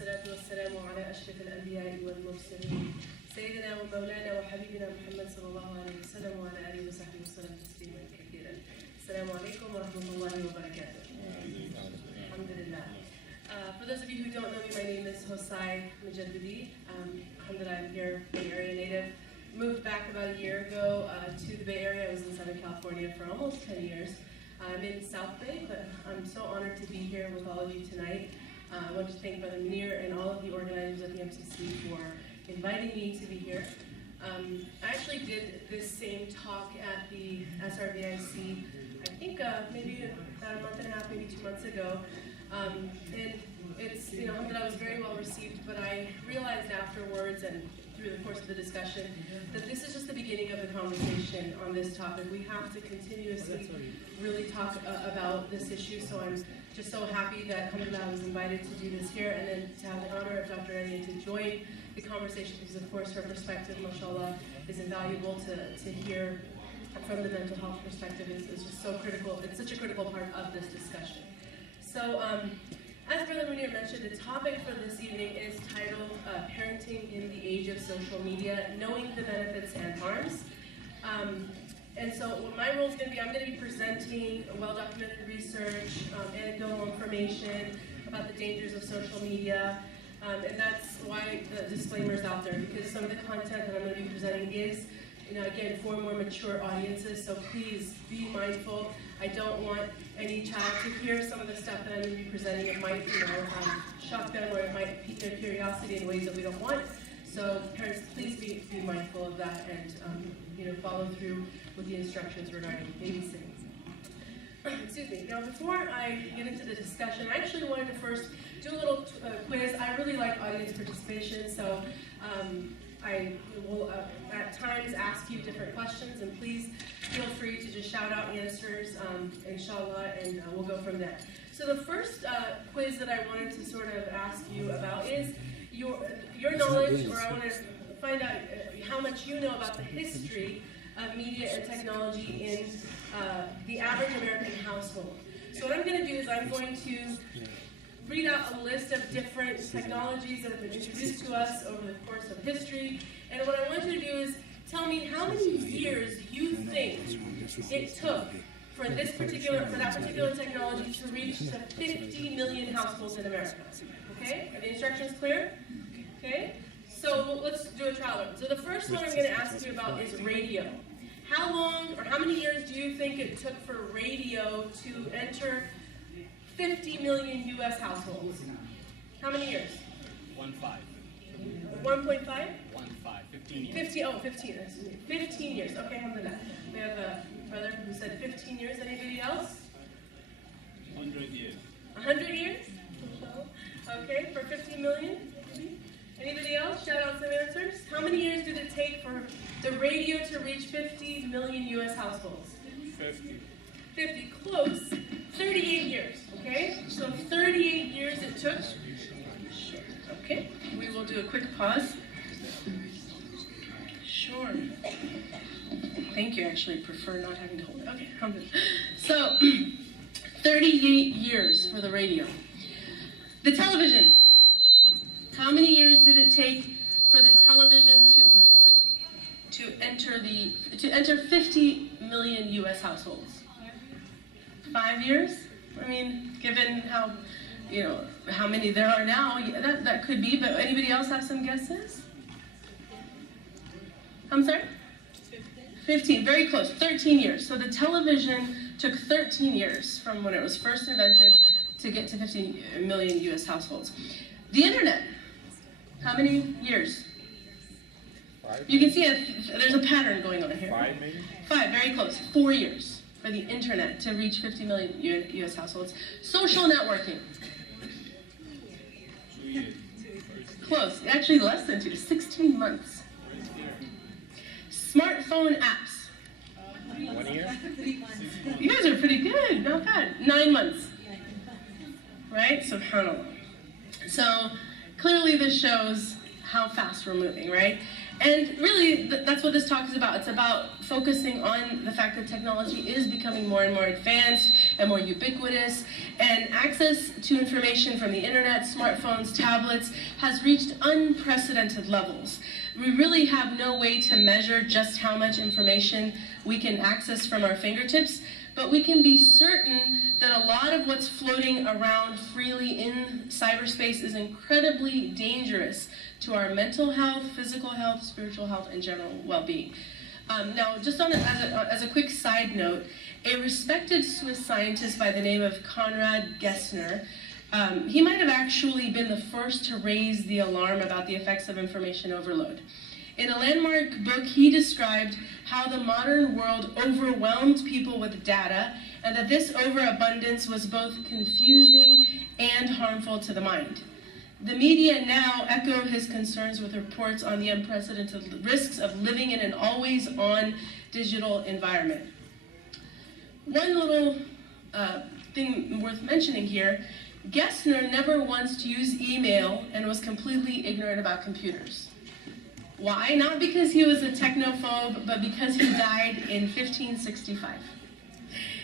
والصلاة والسلام على أشرف الأنبياء والمرسلين سيدنا ومولانا وحبيبنا محمد صلى الله عليه وسلم وعلى آله وصحبه وسلم تسليما كثيرا. السلام عليكم ورحمة الله وبركاته. Alhamdulillah. For those of you who don't know me, my name is Hosai Mojaddidi. Alhamdulillah, I'm here, Bay Area native. Moved back about a year ago to the Bay Area. I was in Southern California for almost 10 years. I'm in South Bay, but I'm so honored to be here with all of you tonight. I want to thank Brother Munir and all of the organizers at the MCC for inviting me to be here. I actually did this same talk at the SRVIC, I think maybe about a month and a half, maybe 2 months ago. And it's, alhamdulillah, was very well received, but I realized afterwards and through the course of the discussion that this is just the beginning of the conversation on this topic. We have to continuously really talk about this issue, so I'm just so happy that alhamdulillah I was invited to do this here, and then to have the honor of Dr. Rania to join the conversation, because of course her perspective, mashallah, is invaluable to hear from the mental health perspective. It's just so critical. It's such a critical part of this discussion. So, as Brother Munir mentioned, the topic for this evening is titled Parenting in the Age of Social Media, Knowing the Benefits and Harms. And so what my role is going to be, I'm going to be presenting well-documented research, anecdotal information about the dangers of social media, and that's why the disclaimer is out there, because some of the content that I'm going to be presenting is, again, for more mature audiences, so please be mindful. I don't want any child to hear some of the stuff that I'm going to be presenting. It might, shock them, or it might pique their curiosity in ways that we don't want. So parents, please be mindful of that, and follow through with the instructions regarding babysitting. Excuse me. Now, before I get into the discussion, I actually wanted to first do a little quiz. I really like audience participation, so I will at times ask you different questions, and please feel free to just shout out answers, inshallah, and we'll go from there. So the first quiz that I wanted to sort of ask you about is your knowledge, or I want to find out how much you know about the history of media and technology in the average American household. So what I'm going to do is I'm going to read out a list of different technologies that have been introduced to us over the course of history, and what I want you to do is tell me how many years you think it took for that particular technology to reach to 50 million households in America. Okay? Are the instructions clear? Okay? So let's do a trial run. So the first one I'm going to ask you about is radio. How long or how many years do you think it took for radio to enter 50 million U.S. households? How many years? 1.5. 1.5? 1.5. 15 years. 15. 15 years. Okay, alhamdulillah. We have a brother who said 15 years. Anybody else? 100 years. 100 years? Okay, for 50 million? Anybody else? Shout out some answers. How many years did it take for the radio to reach 50 million U.S. households? 50. 50, close. 38 years, okay? So 38 years it took. Okay, we will do a quick pause. Sure. Thank you, actually prefer not having to hold it. Okay, so 38 years for the radio. The television. How many years did it take for the television to enter 50 million U.S. households? 5 years? I mean, given how how many there are now, yeah, that could be. But anybody else have some guesses? I'm sorry? 15. Very close. 13 years. So the television took 13 years from when it was first invented to get to 50 million U.S. households. The internet. How many years? 5. You can see there's a pattern going on here. 5 maybe? 5, very close. 4 years for the internet to reach 50 million U.S. households. Social networking. 2 years. Close. Actually less than 2. 16 months. Smartphone apps. 1 year? You guys are pretty good. Not bad. 9 months. Right? Subhanallah. So clearly this shows how fast we're moving, right? And really, that's what this talk is about. It's about focusing on the fact that technology is becoming more and more advanced, and more ubiquitous, and access to information from the internet, smartphones, tablets has reached unprecedented levels. We really have no way to measure just how much information we can access from our fingertips, but we can be certain that a lot of what's floating around freely in cyberspace is incredibly dangerous to our mental health, physical health, spiritual health, and general well-being. Now, just as a quick side note, a respected Swiss scientist by the name of Konrad Gessner, he might have actually been the first to raise the alarm about the effects of information overload. In a landmark book, he described how the modern world overwhelmed people with data, and that this overabundance was both confusing and harmful to the mind. The media now echo his concerns with reports on the unprecedented risks of living in an always-on digital environment. One little thing worth mentioning here, Gessner never once used email and was completely ignorant about computers. Why? Not because he was a technophobe, but because he died in 1565.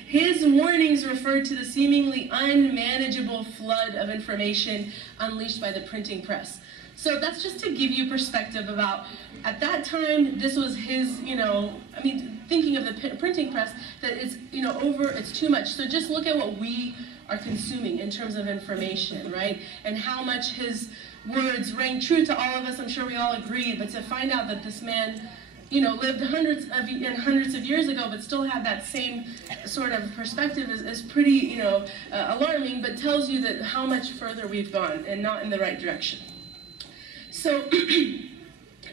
His warnings referred to the seemingly unmanageable flood of information unleashed by the printing press. So that's just to give you perspective about, at that time, this was his, thinking of the printing press, that it's, it's too much. So just look at what we are consuming in terms of information, right? And how much his words rang true to all of us. I'm sure we all agree, but to find out that this man, lived hundreds of years ago, but still had that same sort of perspective is pretty, alarming, but tells you that how much further we've gone and not in the right direction. So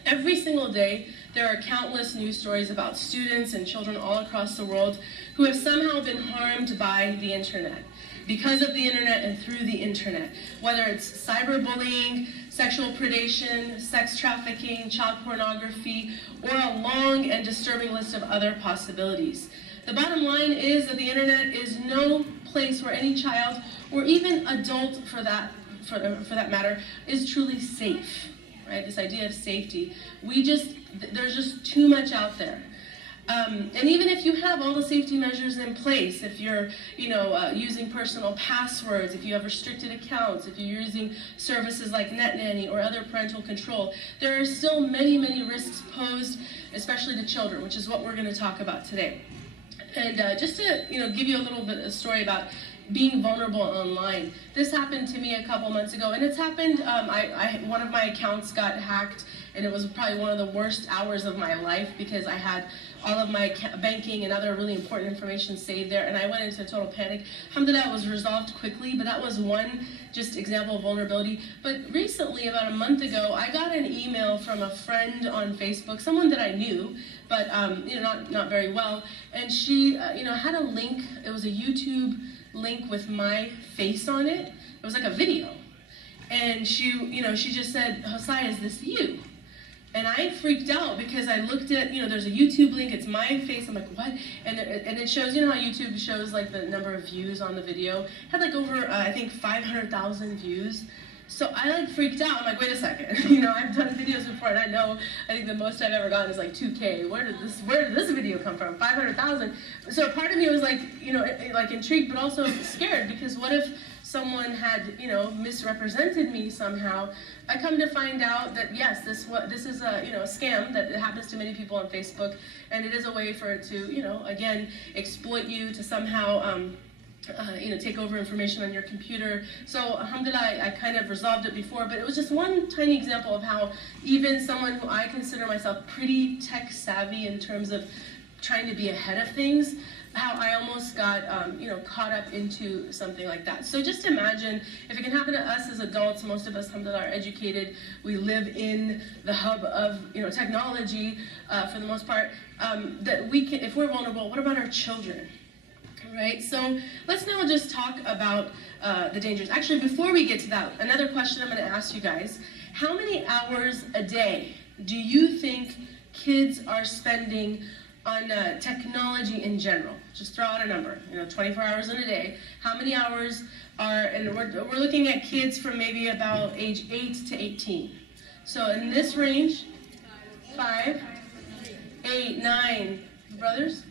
every single day, there are countless news stories about students and children all across the world who have somehow been harmed by the internet, because of the internet and through the internet, whether it's cyberbullying, sexual predation, sex trafficking, child pornography, or a long and disturbing list of other possibilities. The bottom line is that the internet is no place where any child, or even adult for that matter, is truly safe, right? This idea of safety. There's just too much out there. And even if you have all the safety measures in place, if you're, using personal passwords, if you have restricted accounts, if you're using services like NetNanny or other parental control, there are still many, many risks posed, especially to children, which is what we're going to talk about today. And just to, give you a little bit of a story about being vulnerable online. This happened to me a couple months ago, and it's happened, one of my accounts got hacked, and it was probably one of the worst hours of my life because I had all of my banking and other really important information saved there, and I went into a total panic. Alhamdulillah, it was resolved quickly, but that was one just example of vulnerability. But recently, about a month ago, I got an email from a friend on Facebook, someone that I knew, but not very well, and she had a link. It was a YouTube link with my face on it. It was like a video, and she just said, "Hosai, is this you?" And I freaked out because I looked at, there's a YouTube link, it's my face, I'm like, what? And it shows, how YouTube shows like the number of views on the video. It had like over, I think 500,000 views. So I freaked out, I'm like, wait a second, I've done videos before and I think the most I've ever gotten is like 2K. Where did this video come from? 500,000. So part of me was like, intrigued, but also scared, because what if someone had, misrepresented me somehow? I come to find out that yes, this is a scam that happens to many people on Facebook, and it is a way for it to again exploit you to somehow take over information on your computer. So alhamdulillah, I kind of resolved it before, but it was just one tiny example of how even someone who I consider myself pretty tech savvy in terms of trying to be ahead of things, how I almost got caught up into something like that. So just imagine if it can happen to us as adults. Most of us, alhamdulillah, are educated. We live in the hub of technology for the most part. That we can, if we're vulnerable, what about our children? Right? So let's now just talk about the dangers. Actually, before we get to that, another question I'm going to ask you guys: how many hours a day do you think kids are spending on technology in general? Just throw out a number, 24 hours in a day. How many hours are, and we're looking at kids from maybe about age 8 to 18. So in this range, 5, 8, 9, brothers?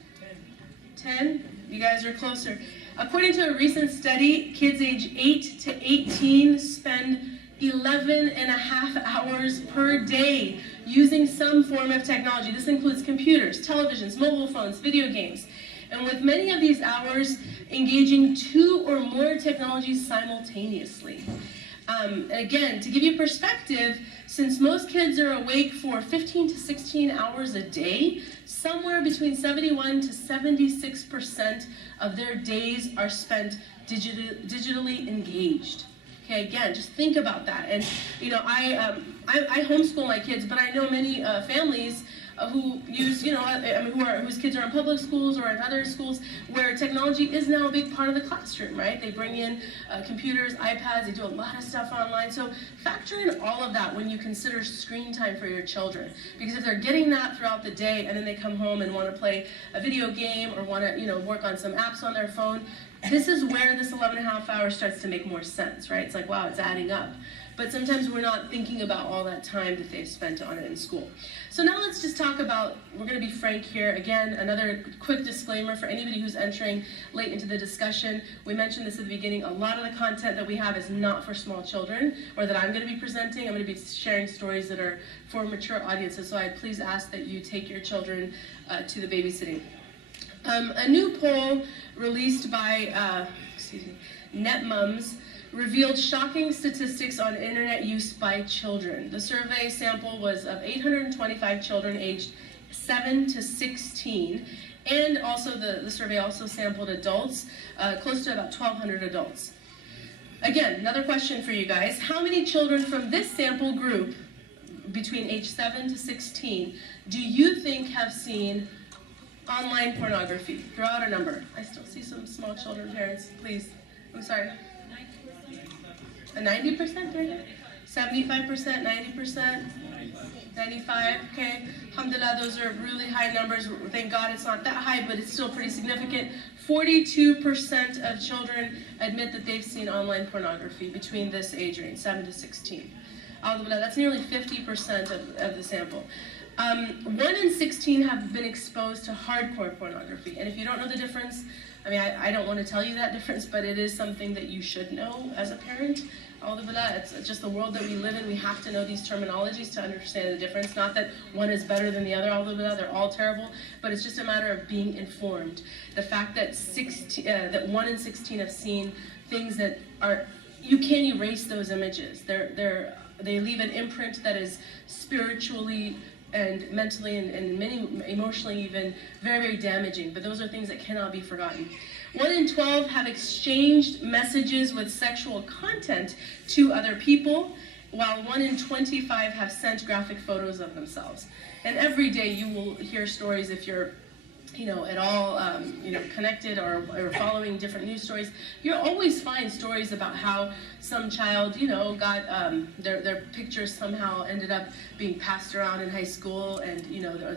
10? You guys are closer. According to a recent study, kids age 8 to 18 spend 11.5 hours per day using some form of technology. This includes computers, televisions, mobile phones, video games. And with many of these hours engaging 2 or more technologies simultaneously. Again, to give you perspective, since most kids are awake for 15 to 16 hours a day, somewhere between 71 to 76% of their days are spent digitally engaged. Okay, again, just think about that. And you know, I homeschool my kids, but I know many families who use, whose kids are in public schools or in other schools where technology is now a big part of the classroom, right? They bring in computers, iPads, they do a lot of stuff online. So factor in all of that when you consider screen time for your children. Because if they're getting that throughout the day and then they come home and want to play a video game or want to, work on some apps on their phone, this is where this 11.5 hours starts to make more sense, right? It's like, wow, it's adding up. But sometimes we're not thinking about all that time that they've spent on it in school. So now let's just talk about, we're going to be frank here. Again, another quick disclaimer for anybody who's entering late into the discussion. We mentioned this at the beginning. A lot of the content that we have is not for small children, or that I'm going to be presenting. I'm going to be sharing stories that are for mature audiences. So I please ask that you take your children to the babysitting. A new poll released by NetMums revealed shocking statistics on internet use by children. The survey sample was of 825 children aged 7 to 16, and also the survey also sampled adults, close to about 1,200 adults. Again, another question for you guys. How many children from this sample group, between age 7 to 16, do you think have seen online pornography? Throw out a number. I still see some small children parents, please. I'm sorry. A 90%, right? 75%, 90%, 95%, okay. Alhamdulillah, those are really high numbers. Thank God it's not that high, but it's still pretty significant. 42% of children admit that they've seen online pornography between this age range, 7 to 16. Alhamdulillah, that's nearly 50% of the sample. 1 in 16 have been exposed to hardcore pornography. And if you don't know the difference, I don't want to tell you that difference, but it is something that you should know as a parent. It's just the world that we live in. We have to know these terminologies to understand the difference. Not that one is better than the other, they're all terrible, but it's just a matter of being informed. The fact that 1 in 16 have seen things that are, you can't erase those images. They leave an imprint that is spiritually and mentally and many emotionally even very, very damaging. But those are things that cannot be forgotten. 1 in 12 have exchanged messages with sexual content to other people, while 1 in 25 have sent graphic photos of themselves. And every day you will hear stories, if you're at all, connected or following different news stories, you'll always find stories about how some child, got their pictures somehow ended up being passed around in high school and,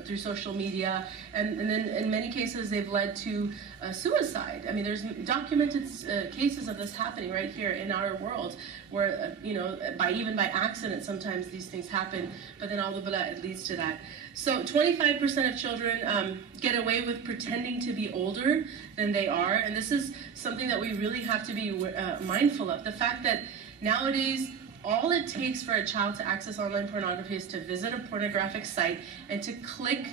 through social media. And then in many cases, they've led to suicide. There's documented cases of this happening right here in our world where, even by accident, sometimes these things happen, but then it leads to that. So 25% of children get away with pretending to be older than they are, and this is something that we really have to be mindful of. The fact that nowadays, all it takes for a child to access online pornography is to visit a pornographic site and to click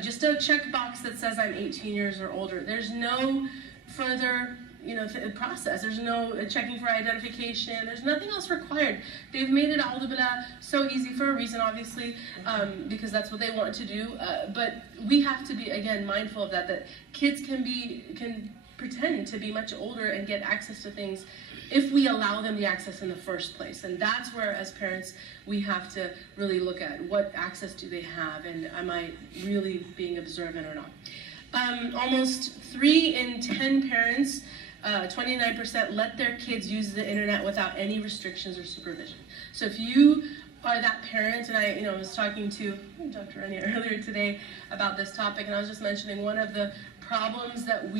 just a checkbox that says I'm 18 years or older. There's no further process. There's no checking for identification. There's nothing else required. They've made it so easy for a reason, obviously, because that's what they want to do. But we have to be, again, mindful of that kids can pretend to be much older and get access to things if we allow them the access in the first place. And that's where, as parents, we have to really look at what access do they have, and am I really being observant or not. Almost 3 in 10 parents, 29%, let their kids use the internet without any restrictions or supervision. So if you are that parent, and I was talking to Dr. Rania earlier today about this topic, and I was just mentioning one of the problems that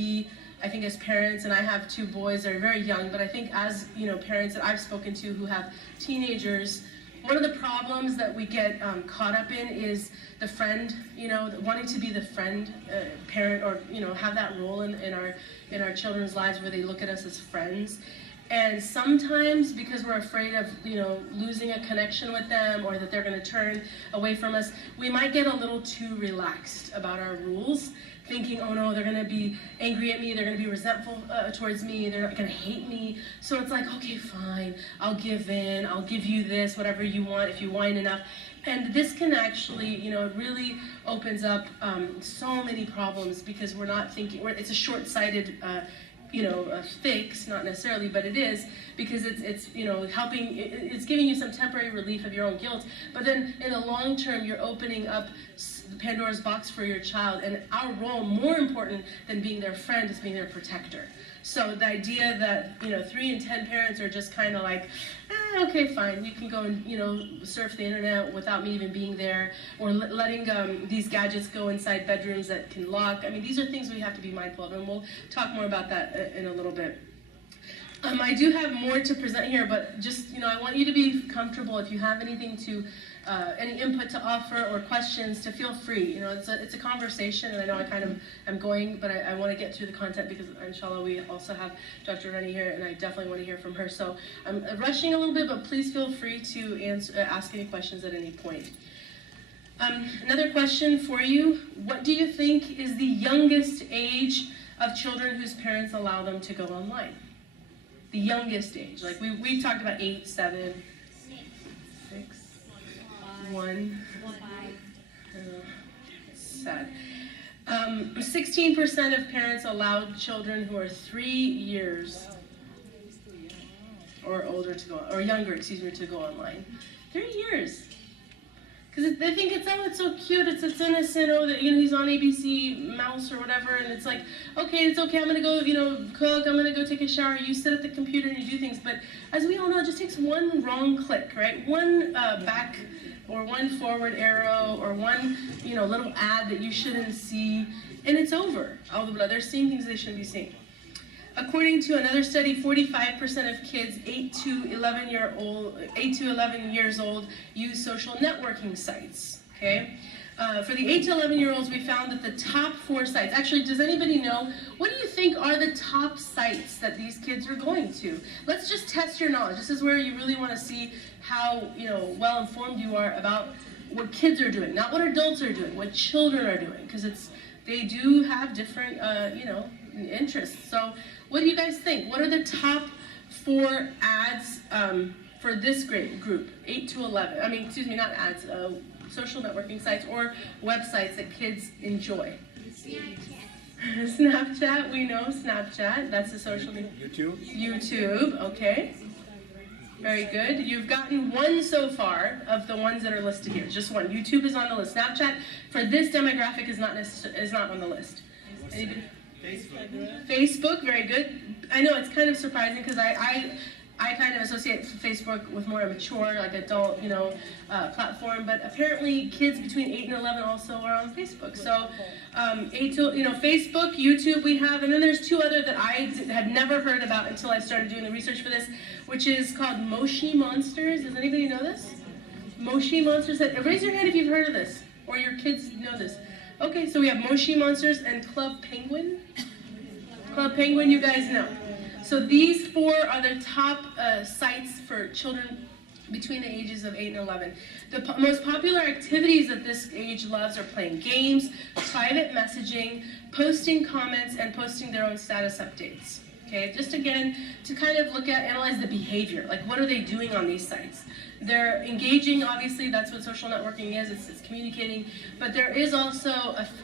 I think as parents, and I have 2 boys that are very young, but I think as parents that I've spoken to who have teenagers, one of the problems that we get caught up in is the friend, wanting to be the friend parent, or have that role in our children's lives where they look at us as friends. And sometimes, because we're afraid of losing a connection with them, or that they're going to turn away from us, we might get a little too relaxed about our rules, thinking, oh no, they're going to be angry at me, they're going to be resentful towards me, they're not going to hate me. So it's like, okay, fine, I'll give in, I'll give you this, whatever you want, if you whine enough. And this can actually, it really opens up so many problems, because we're not thinking, it's a short-sighted fix, not necessarily, but it is, because it's helping, it's giving you some temporary relief of your own guilt, but then in the long term, you're opening up Pandora's box for your child, and our role, more important than being their friend, is being their protector. So the idea that 3 in 10 parents are just kind of like, okay, fine, you can go and surf the internet without me even being there, or letting these gadgets go inside bedrooms that can lock. I mean, these are things we have to be mindful of, and we'll talk more about that in a little bit. I do have more to present here, but just I want you to be comfortable. If you have anything to any input to offer or questions, to feel free. It's a conversation, and I know I kind of am going, but I want to get through the content, because inshallah we also have Dr. Rania here, and I definitely want to hear from her. So I'm rushing a little bit, but please feel free to ask any questions at any point. Another question for you: what do you think is the youngest age of children whose parents allow them to go online? The youngest age, like we talked about 8, 7, 6. 1. Sad. 16% of parents allowed children who are 3 years or older to go, or younger, to go online. 3 years. Because they think it's so cute, it's innocent, he's on ABC Mouse or whatever, and it's like, okay, it's okay, I'm gonna go, cook, I'm gonna go take a shower, you sit at the computer and you do things. But as we all know, it just takes one wrong click, right? One back or one forward arrow, or one little ad that you shouldn't see, and it's over. They're seeing things they shouldn't be seeing. According to another study, 45% of kids 8 to 11 years old use social networking sites. Okay, for the 8 to 11-year-olds, we found that the top 4 sites. Actually, does anybody know, what do you think are the top sites that these kids are going to? Let's just test your knowledge. This is where you really want to see how well informed you are about what kids are doing, not what adults are doing, what children are doing, because they do have different interests. So what do you guys think? What are the top 4 ads for this grade group, 8 to 11? I mean, excuse me, not ads, social networking sites or websites that kids enjoy. Snapchat, we know Snapchat. That's a social media. YouTube, okay. Very good. You've gotten 1 so far of the ones that are listed here. Just 1. YouTube is on the list. Snapchat for this demographic is not on the list. Anybody? Facebook, very good. I know it's kind of surprising, because I kind of associate Facebook with more mature, like adult, platform. But apparently, kids between 8 and 11 also are on Facebook. So, Facebook, YouTube, we have, and then there's 2 other that I had never heard about until I started doing the research for this, which is called Moshi Monsters. Does anybody know this? Moshi Monsters. Raise your hand if you've heard of this, or your kids know this. Okay, so we have Moshi Monsters and Club Penguin. Club Penguin, you guys know. So these 4 are the top sites for children between the ages of 8 and 11. The most popular activities that this age loves are playing games, private messaging, posting comments, and posting their own status updates. Okay, just again, to kind of analyze the behavior, like what are they doing on these sites? They're engaging, obviously, that's what social networking is, it's communicating, but there is also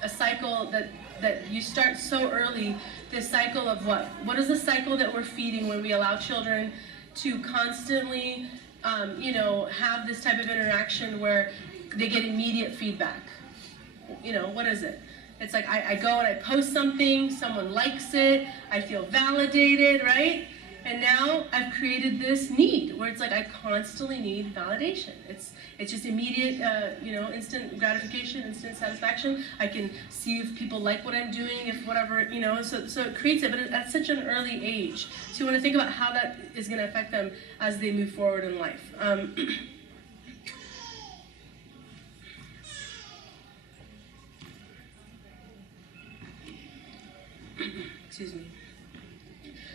a cycle that you start so early, this cycle of what? What is the cycle that we're feeding when we allow children to constantly, have this type of interaction where they get immediate feedback? What is it? It's like I go and I post something, someone likes it, I feel validated, right? And now I've created this need where it's like I constantly need validation. It's just immediate, instant gratification, instant satisfaction. I can see if people like what I'm doing, if whatever, so it creates it, but at such an early age. So you want to think about how that is going to affect them as they move forward in life. excuse me.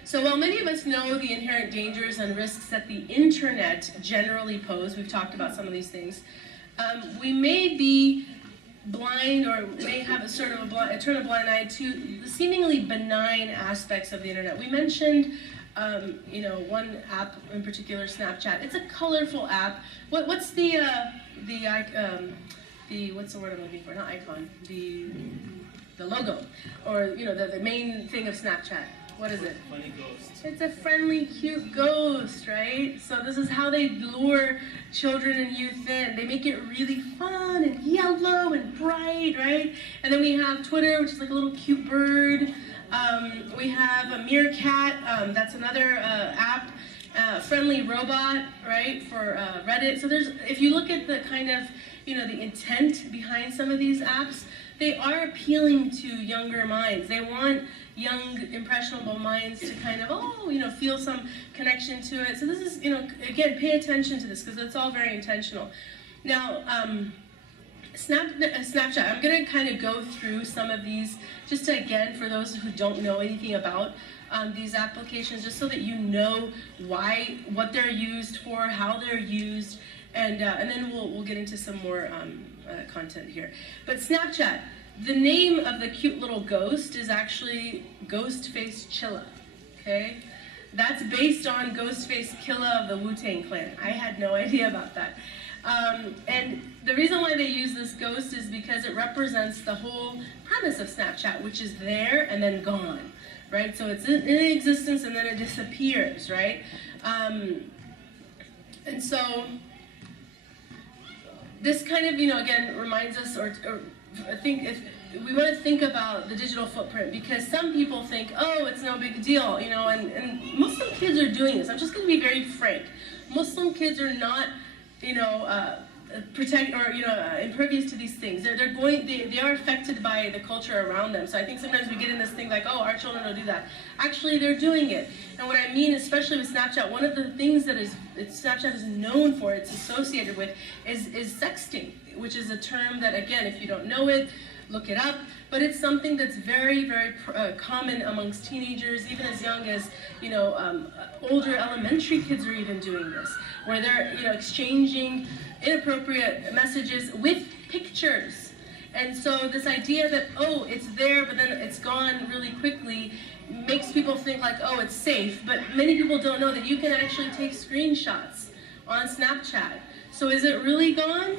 So while many of us know the inherent dangers and risks that the internet generally pose, we've talked about some of these things, we may be blind or may have a sort of turn a blind eye to the seemingly benign aspects of the internet. We mentioned one app in particular, Snapchat. It's a colorful app. What's the what's the word I'm looking for? Not icon. The logo, or the main thing of Snapchat. What is it? Funny ghost. It's a friendly, cute ghost, right? So this is how they lure children and youth in. They make it really fun and yellow and bright, right? And then we have Twitter, which is like a little cute bird. We have a meerkat. That's another app. Friendly robot, right? For Reddit. So if you look at the kind of, the intent behind some of these apps, they are appealing to younger minds. They want young, impressionable minds to kind of, feel some connection to it. So this is, again, pay attention to this because it's all very intentional. Now, Snapchat, I'm going to kind of go through some of these just to, again, for those who don't know anything about these applications, just so that you know what they're used for, how they're used, and then we'll get into some more content here. But Snapchat, the name of the cute little ghost is actually Ghostface Chilla, okay? That's based on Ghostface Killah of the Wu-Tang Clan. I had no idea about that. And the reason why they use this ghost is because it represents the whole premise of Snapchat, which is there and then gone, right? So it's in existence and then it disappears, right? And so this kind of, again, reminds us, or I think if we want to think about the digital footprint, because some people think, oh, it's no big deal, and Muslim kids are doing this. I'm just going to be very frank. Muslim kids are not, impervious to these things. They are affected by the culture around them. So I think sometimes we get in this thing like, oh, our children don't do that. Actually, they're doing it. And what I mean, especially with Snapchat, one of the things that Snapchat is known for, it's associated with, is sexting, which is a term that, again, if you don't know it, look it up. But it's something that's very, very common amongst teenagers, even as young as, older elementary kids are even doing this, where they're, exchanging inappropriate messages with pictures. And so this idea that, oh, it's there, but then it's gone really quickly, makes people think like, oh, it's safe. But many people don't know that you can actually take screenshots on Snapchat. So is it really gone?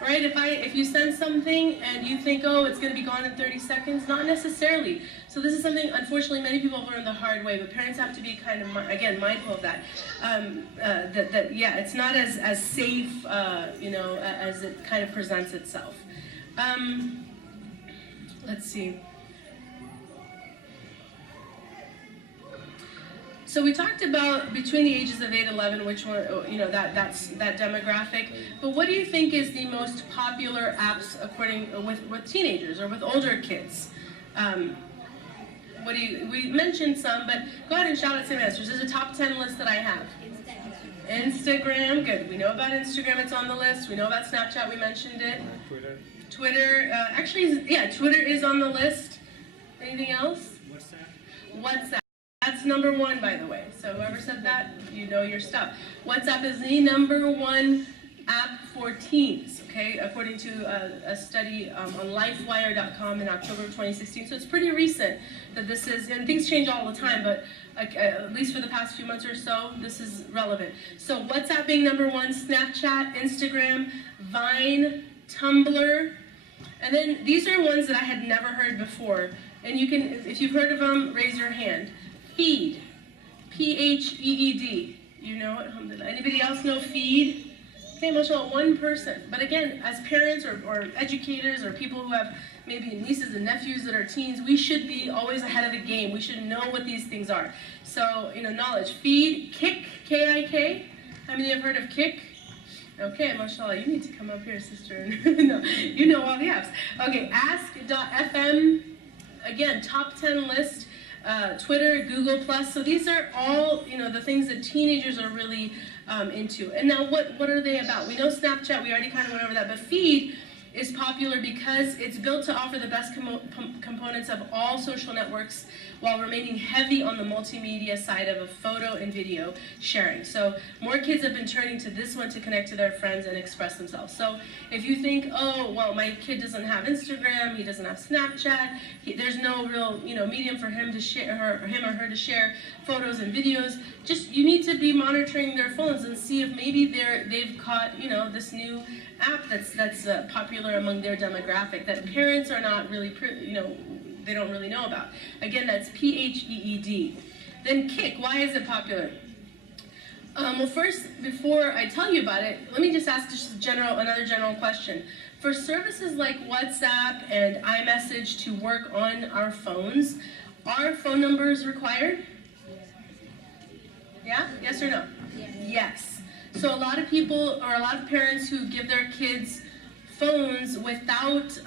Right? If you send something and you think, oh, it's going to be gone in 30 seconds, not necessarily. So this is something, unfortunately, many people have learned the hard way, but parents have to be kind of, again, mindful of that. It's not as safe, as it kind of presents itself. Let's see. So we talked about between the ages of 8 and 11, which one, that's that demographic. But what do you think is the most popular apps with teenagers or with older kids? We mentioned some, but go ahead and shout out some answers. There's a top 10 list that I have. Instagram, good. We know about Instagram, it's on the list. We know about Snapchat, we mentioned it. Twitter, Twitter is on the list. Anything else? WhatsApp. That's number one, by the way. So whoever said that, you know your stuff. WhatsApp is the number one app for teens, okay, according to a study on lifewire.com in October of 2016. So it's pretty recent that this is, and things change all the time, but at least for the past few months or so, this is relevant. So WhatsApp being number one, Snapchat, Instagram, Vine, Tumblr, and then these are ones that I had never heard before. And you can, if you've heard of them, raise your hand. Feed, P-H-E-E-D. You know it, alhamdulillah. Anybody else know Feed? Okay, mashallah, one person. But again, as parents or educators or people who have maybe nieces and nephews that are teens, we should be always ahead of the game. We should know what these things are. So, knowledge. Feed, Kick, K-I-K. How many have heard of Kick? Okay, mashallah, you need to come up here, sister. No, you know all the apps. Okay, Ask.fm. Again, top 10 list. Twitter, Google+. So these are all, the things that teenagers are really into. And now what are they about? We know Snapchat, we already kind of went over that, but Feed is popular because it's built to offer the best components of all social networks while remaining heavy on the multimedia side of a photo and video sharing. So more kids have been turning to this one to connect to their friends and express themselves. So if you think, oh, well, my kid doesn't have Instagram, he doesn't have Snapchat, there's no real, medium for him to share, him or her to share photos and videos, you need to be monitoring their phones and see if maybe they've caught, this new app that's popular among their demographic that parents are not really, they don't really know about. Again, that's PHEED. Then Kik, why is it popular? Well, first, before I tell you about it, let me just ask another general question. For services like WhatsApp and iMessage to work on our phones, are phone numbers required? Yeah? Yes or no? Yes. So a lot of people, or a lot of parents who give their kids phones without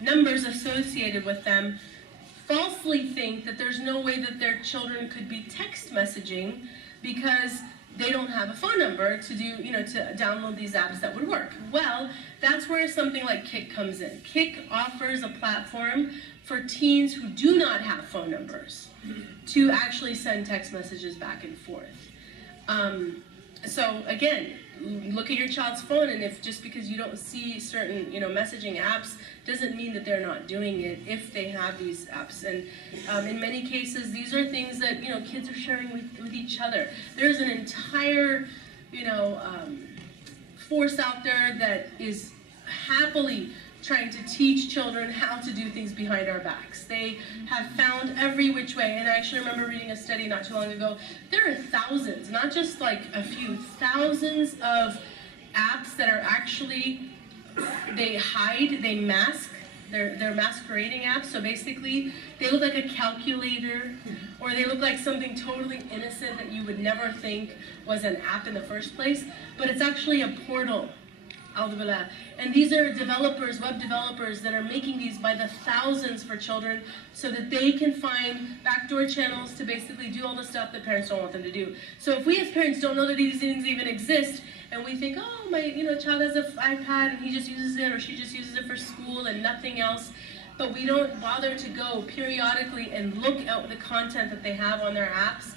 numbers associated with them falsely think that there's no way that their children could be text messaging because they don't have a phone number to do, to download these apps that would work. Well, that's where something like Kik comes in. Kik offers a platform for teens who do not have phone numbers to actually send text messages back and forth. So again, look at your child's phone, and if just because you don't see certain, messaging apps doesn't mean that they're not doing it if they have these apps. And in many cases, these are things that, kids are sharing with each other. There's an entire, force out there that is happily trying to teach children how to do things behind our backs. They have found every which way, and I actually remember reading a study not too long ago. There are thousands, not just like a few, thousands of apps that are actually, they hide, they mask, they're masquerading apps. So basically, they look like a calculator, or they look like something totally innocent that you would never think was an app in the first place, but it's actually a portal. And these are developers, web developers, that are making these by the thousands for children so that they can find backdoor channels to basically do all the stuff that parents don't want them to do. So if we as parents don't know that these things even exist, and we think, oh, my child has an iPad and he just uses it, or she just uses it for school and nothing else, but we don't bother to go periodically and look at the content that they have on their apps.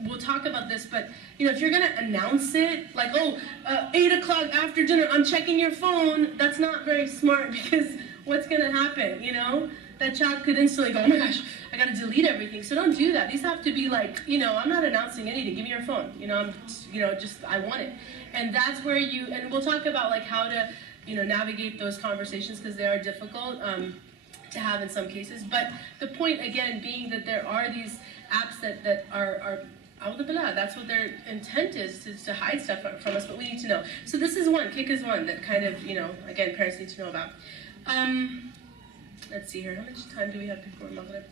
We'll talk about this, but if you're gonna announce it, like, 8 o'clock after dinner, I'm checking your phone, that's not very smart, because what's gonna happen, That child could instantly go, oh my gosh, I gotta delete everything. So don't do that. These have to be like, I'm not announcing anything, give me your phone, I want it. And that's where and we'll talk about like how to, navigate those conversations, because they are difficult to have in some cases. But the point, again, being that there are these apps that are that's what their intent is, to hide stuff from us, but we need to know. So this is one, Kik is one that kind of, again, parents need to know about. Let's see here, how much time do we have before Maghrib?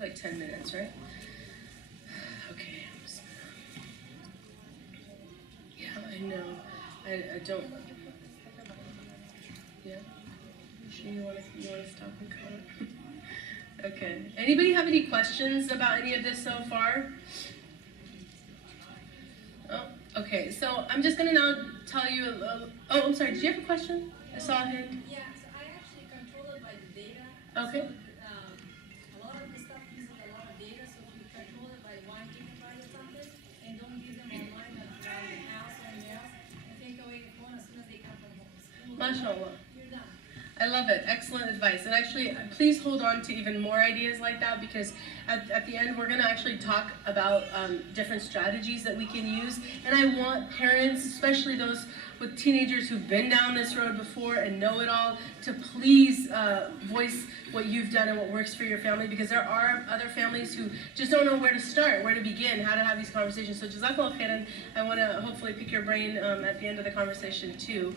Like 10 minutes, right? Okay. Yeah, I know. I don't. Yeah? You want to stop and comment? Okay. Anybody have any questions about any of this so far? Oh, okay. So I'm just going to now tell you. I'm sorry. Did you have a question? I saw a hand. Yeah. So I actually control it by the data. Okay. So, a lot of the stuff uses a lot of data. So if you control it by 1 gigabyte or something, and don't give them online around the house or anything else, and take away the phone as soon as they come from school. MashaAllah. You're done. I love it. Excellent advice. And actually, please hold on to even more ideas like that, because at the end, we're going to actually talk about different strategies that we can use. And I want parents, especially those with teenagers who've been down this road before and know it all, to please voice what you've done and what works for your family, because there are other families who just don't know where to start, where to begin, how to have these conversations. So Jazakallah khairan. I want to hopefully pick your brain at the end of the conversation too.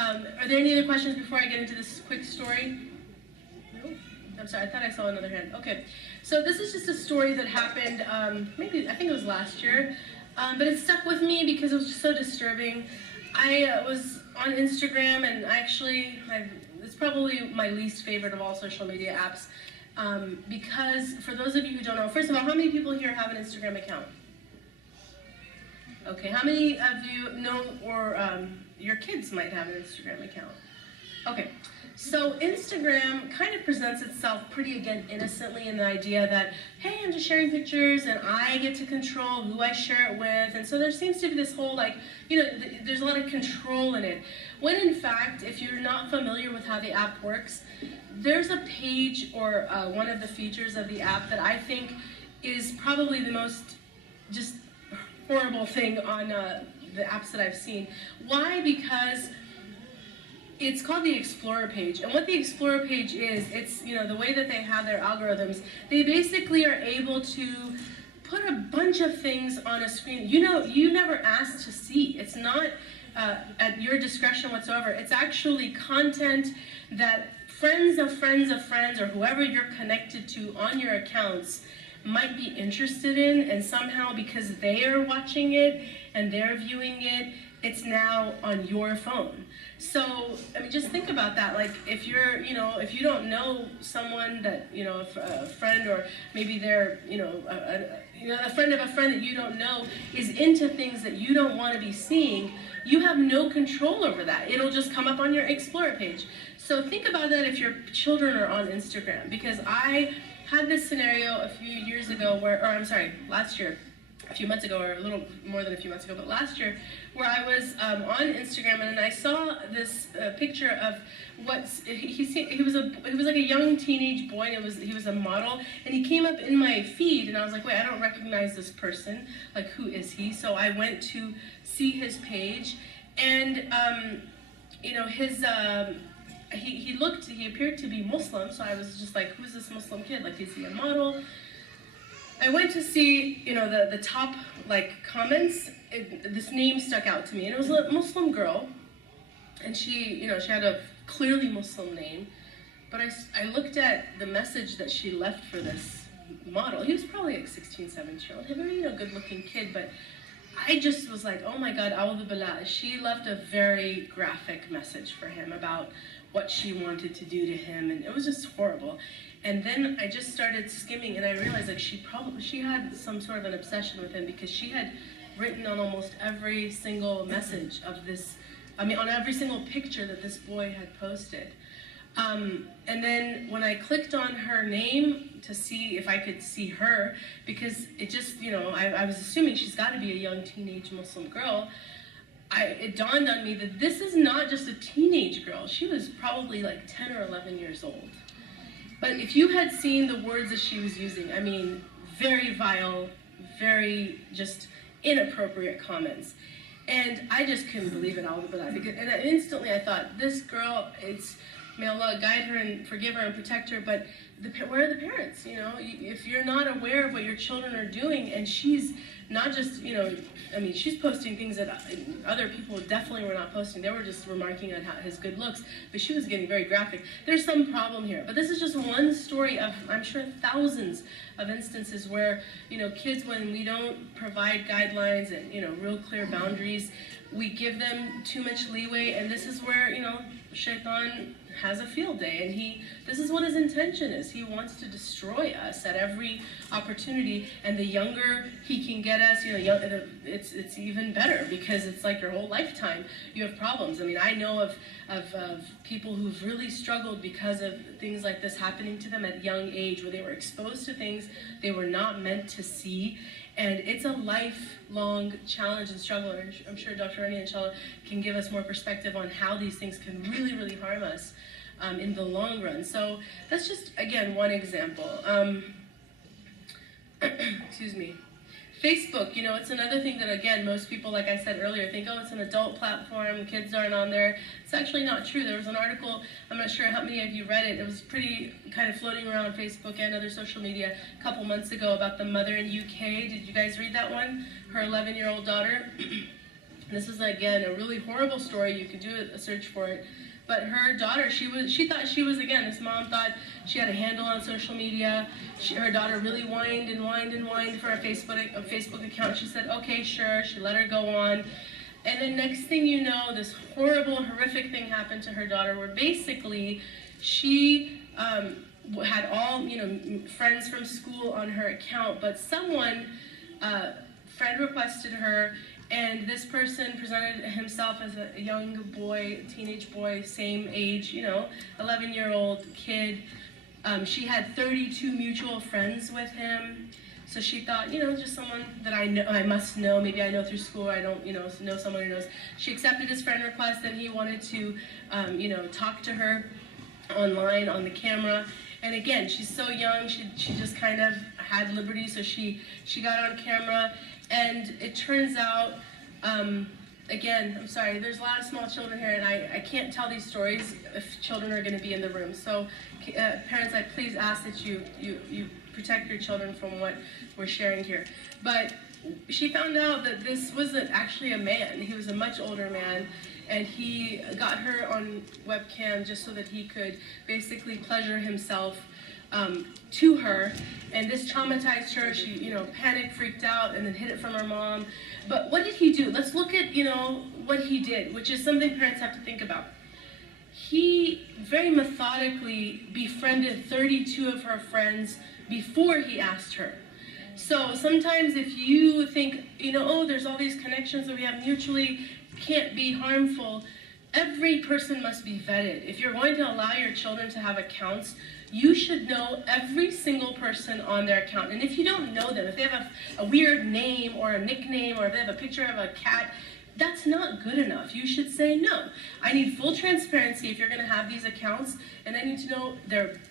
Are there any other questions before I get into this quick story? No? I'm sorry, I thought I saw another hand. Okay, so this is just a story that happened, I think it was last year, but it stuck with me because it was just so disturbing. I was on Instagram, and it's probably my least favorite of all social media apps, because for those of you who don't know, first of all, how many people here have an Instagram account? Okay, how many of you know or your kids might have an Instagram account? Okay, so Instagram kind of presents itself pretty, again, innocently in the idea that, hey, I'm just sharing pictures and I get to control who I share it with. And so there seems to be this whole, like, you know, there's a lot of control in it. When in fact, if you're not familiar with how the app works, there's a page or one of the features of the app that I think is probably the most just horrible thing on the apps that I've seen. Why? Because it's called the Explorer page, and what the Explorer page is, it's, you know, the way that they have their algorithms, they basically are able to put a bunch of things on a screen, you know, you never asked to see. It's not at your discretion whatsoever. It's actually content that friends of friends of friends, or whoever you're connected to on your accounts, might be interested in, and somehow because they are watching it and they're viewing it, it's now on your phone. So, I mean, just think about that. Like, if you're, you know, if you don't know someone that, you know, a friend, or maybe they're, you know, a friend of a friend that you don't know is into things that you don't want to be seeing, you have no control over that. It'll just come up on your Explorer page. So think about that if your children are on Instagram, because I had this scenario a few years ago last year, a few months ago, or a little more than a few months ago, but last year, where I was on Instagram, and I saw this picture of he was like a young teenage boy, and he was a model, and he came up in my feed, and I was like, wait, I don't recognize this person, like, who is he? So I went to see his page, and you know, his he appeared to be Muslim, so I was just like, who's this Muslim kid? Like, is he a model? I went to see, you know, the top, like, comments. This name stuck out to me, and it was a Muslim girl, and she, you know, she had a clearly Muslim name, but I looked at the message that she left for this model. He was probably like 16, 17-year-old, a very, you know, good-looking kid, but I just was like, oh my God, A'udhu Billah. She left a very graphic message for him about what she wanted to do to him, and it was just horrible. And then I just started skimming, and I realized, like, she had some sort of an obsession with him, because she had written on almost every single message of this, I mean, on every single picture that this boy had posted. And then when I clicked on her name to see if I could see her, because it just, you know, I was assuming she's got to be a young teenage Muslim girl, it dawned on me that this is not just a teenage girl. She was probably like 10 or 11 years old. But if you had seen the words that she was using, I mean, very vile, very just inappropriate comments. And I just couldn't believe it all of that. And instantly I thought, this girl, may Allah guide her and forgive her and protect her, but where are the parents? You know, if you're not aware of what your children are doing, and she's not just, you know, I mean, she's posting things that other people definitely were not posting. They were just remarking on his good looks, but she was getting very graphic. There's some problem here, but this is just one story of, I'm sure, thousands of instances where, you know, kids, when we don't provide guidelines and, you know, real clear boundaries, we give them too much leeway, and this is where, you know, Shaitan has a field day, and this is what his intention is. He wants to destroy us at every opportunity, and the younger he can get us, you know, it's even better, because it's like your whole lifetime you have problems. I mean, I know of people who've really struggled because of things like this happening to them at young age, where they were exposed to things they were not meant to see. And it's a lifelong challenge and struggle. And I'm sure Dr. Rania, inshallah, can give us more perspective on how these things can really, really harm us in the long run. So that's just, again, one example. Excuse me. Facebook, you know, it's another thing that, again, most people, like I said earlier, think, oh, it's an adult platform, kids aren't on there. It's actually not true. There was an article, I'm not sure how many of you read it, it was pretty kind of floating around Facebook and other social media a couple months ago about the mother in UK. Did you guys read that one? Her 11-year-old daughter. This is, again, a really horrible story. You could do a search for it. But her daughter, she thought she was, again, this mom thought she had a handle on social media. Her daughter really whined and whined and whined for a Facebook account. She said, okay, sure. She let her go on. And then next thing you know, this horrible, horrific thing happened to her daughter, where basically she had all, you know, friends from school on her account, but someone, friend requested her, And this person presented himself as a young boy, teenage boy, same age, 11-year-old kid. She had 32 mutual friends with him. So she thought, just someone that I must know. Maybe I know through school, or I don't, know someone who knows. She accepted his friend request, and he wanted to, talk to her online on the camera. And again, she's so young, she just kind of had liberty, so she got on camera. And it turns out, again, I'm sorry, there's a lot of small children here, and I can't tell these stories if children are going to be in the room. So parents, I please ask that you protect your children from what we're sharing here. But she found out that this wasn't actually a man. He was a much older man, and he got her on webcam just so that he could basically pleasure himself to her, and this traumatized her. She, panicked, freaked out, and then hid it from her mom. But what did he do? Let's look at, what he did, which is something parents have to think about. He very methodically befriended 32 of her friends before he asked her. So sometimes if you think, oh, there's all these connections that we have mutually, can't be harmful, every person must be vetted. If you're going to allow your children to have accounts, you should know every single person on their account. And if you don't know them, if they have a weird name or a nickname, or if they have a picture of a cat, that's not good enough. You should say, no, I need full transparency if you're going to have these accounts, and I need to know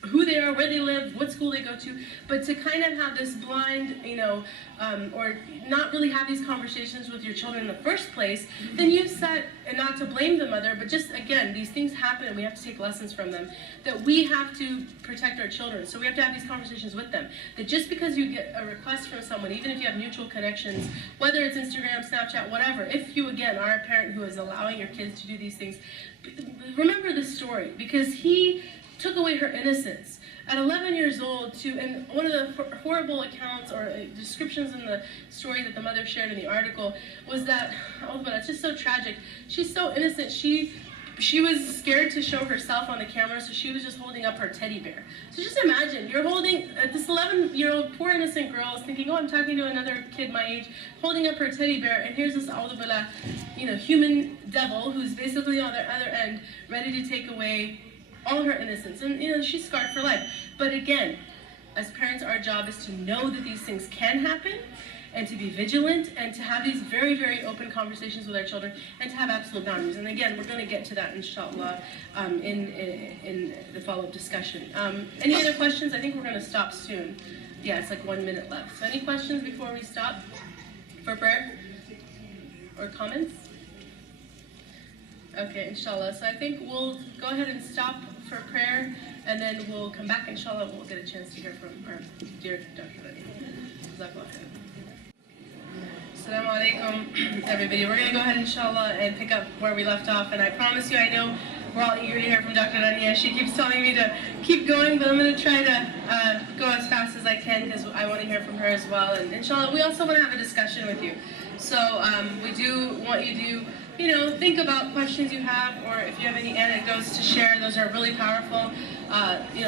who they are, where they live, what school they go to. But to kind of have this blind, or not really have these conversations with your children in the first place, then you've set, and not to blame the mother, but just, again, these things happen and we have to take lessons from them, that we have to protect our children. So we have to have these conversations with them. That just because you get a request from someone, even if you have mutual connections, whether it's Instagram, Snapchat, whatever, if you, again, are a parent who is allowing your kids to do these things, remember this story, because he took away her innocence. At 11 years old, and one of the horrible accounts or descriptions in the story that the mother shared in the article was that, but it's just so tragic. She's so innocent. She was scared to show herself on the camera, so she was just holding up her teddy bear. So just imagine, you're holding, this 11-year-old poor innocent girl is thinking, oh, I'm talking to another kid my age, holding up her teddy bear, and here's this human devil who's basically on the other end, ready to take away all her innocence. And she's scarred for life. But again, as parents, our job is to know that these things can happen, and to be vigilant, and to have these very, very open conversations with our children, and to have absolute boundaries. And again, we're going to get to that, inshallah, in the follow-up discussion. Any other questions? I think we're going to stop soon. Yeah, it's like 1 minute left. So any questions before we stop for prayer? Or comments? Okay, inshallah. So I think we'll go ahead and stop for prayer, and then we'll come back, inshallah. We'll get a chance to hear from our dear Dr. Rania. Jazakallah khair. Assalamu alaikum, everybody. We're going to go ahead, inshallah, and pick up where we left off. And I promise you, I know we're all eager to hear from Dr. Rania. She keeps telling me to keep going, but I'm going to try to go as fast as I can, because I want to hear from her as well. And inshallah, we also want to have a discussion with you. So we do want you to think about questions you have, or if you have any anecdotes to share. Those are really powerful.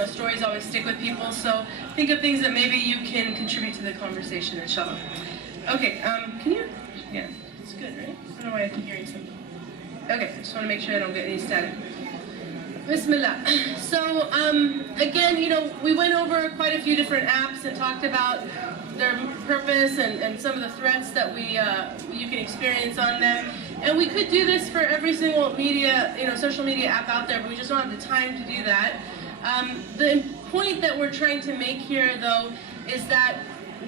Stories always stick with people, so think of things that maybe you can contribute to the conversation, inshallah. Okay, can you? Yeah, it's good, right? I don't know why I keep hearing something. Okay, I just want to make sure I don't get any static. Bismillah. So, again, we went over quite a few different apps and talked about their purpose and some of the threats that you can experience on them. And we could do this for every single media, social media app out there, but we just don't have the time to do that. The point that we're trying to make here, though, is that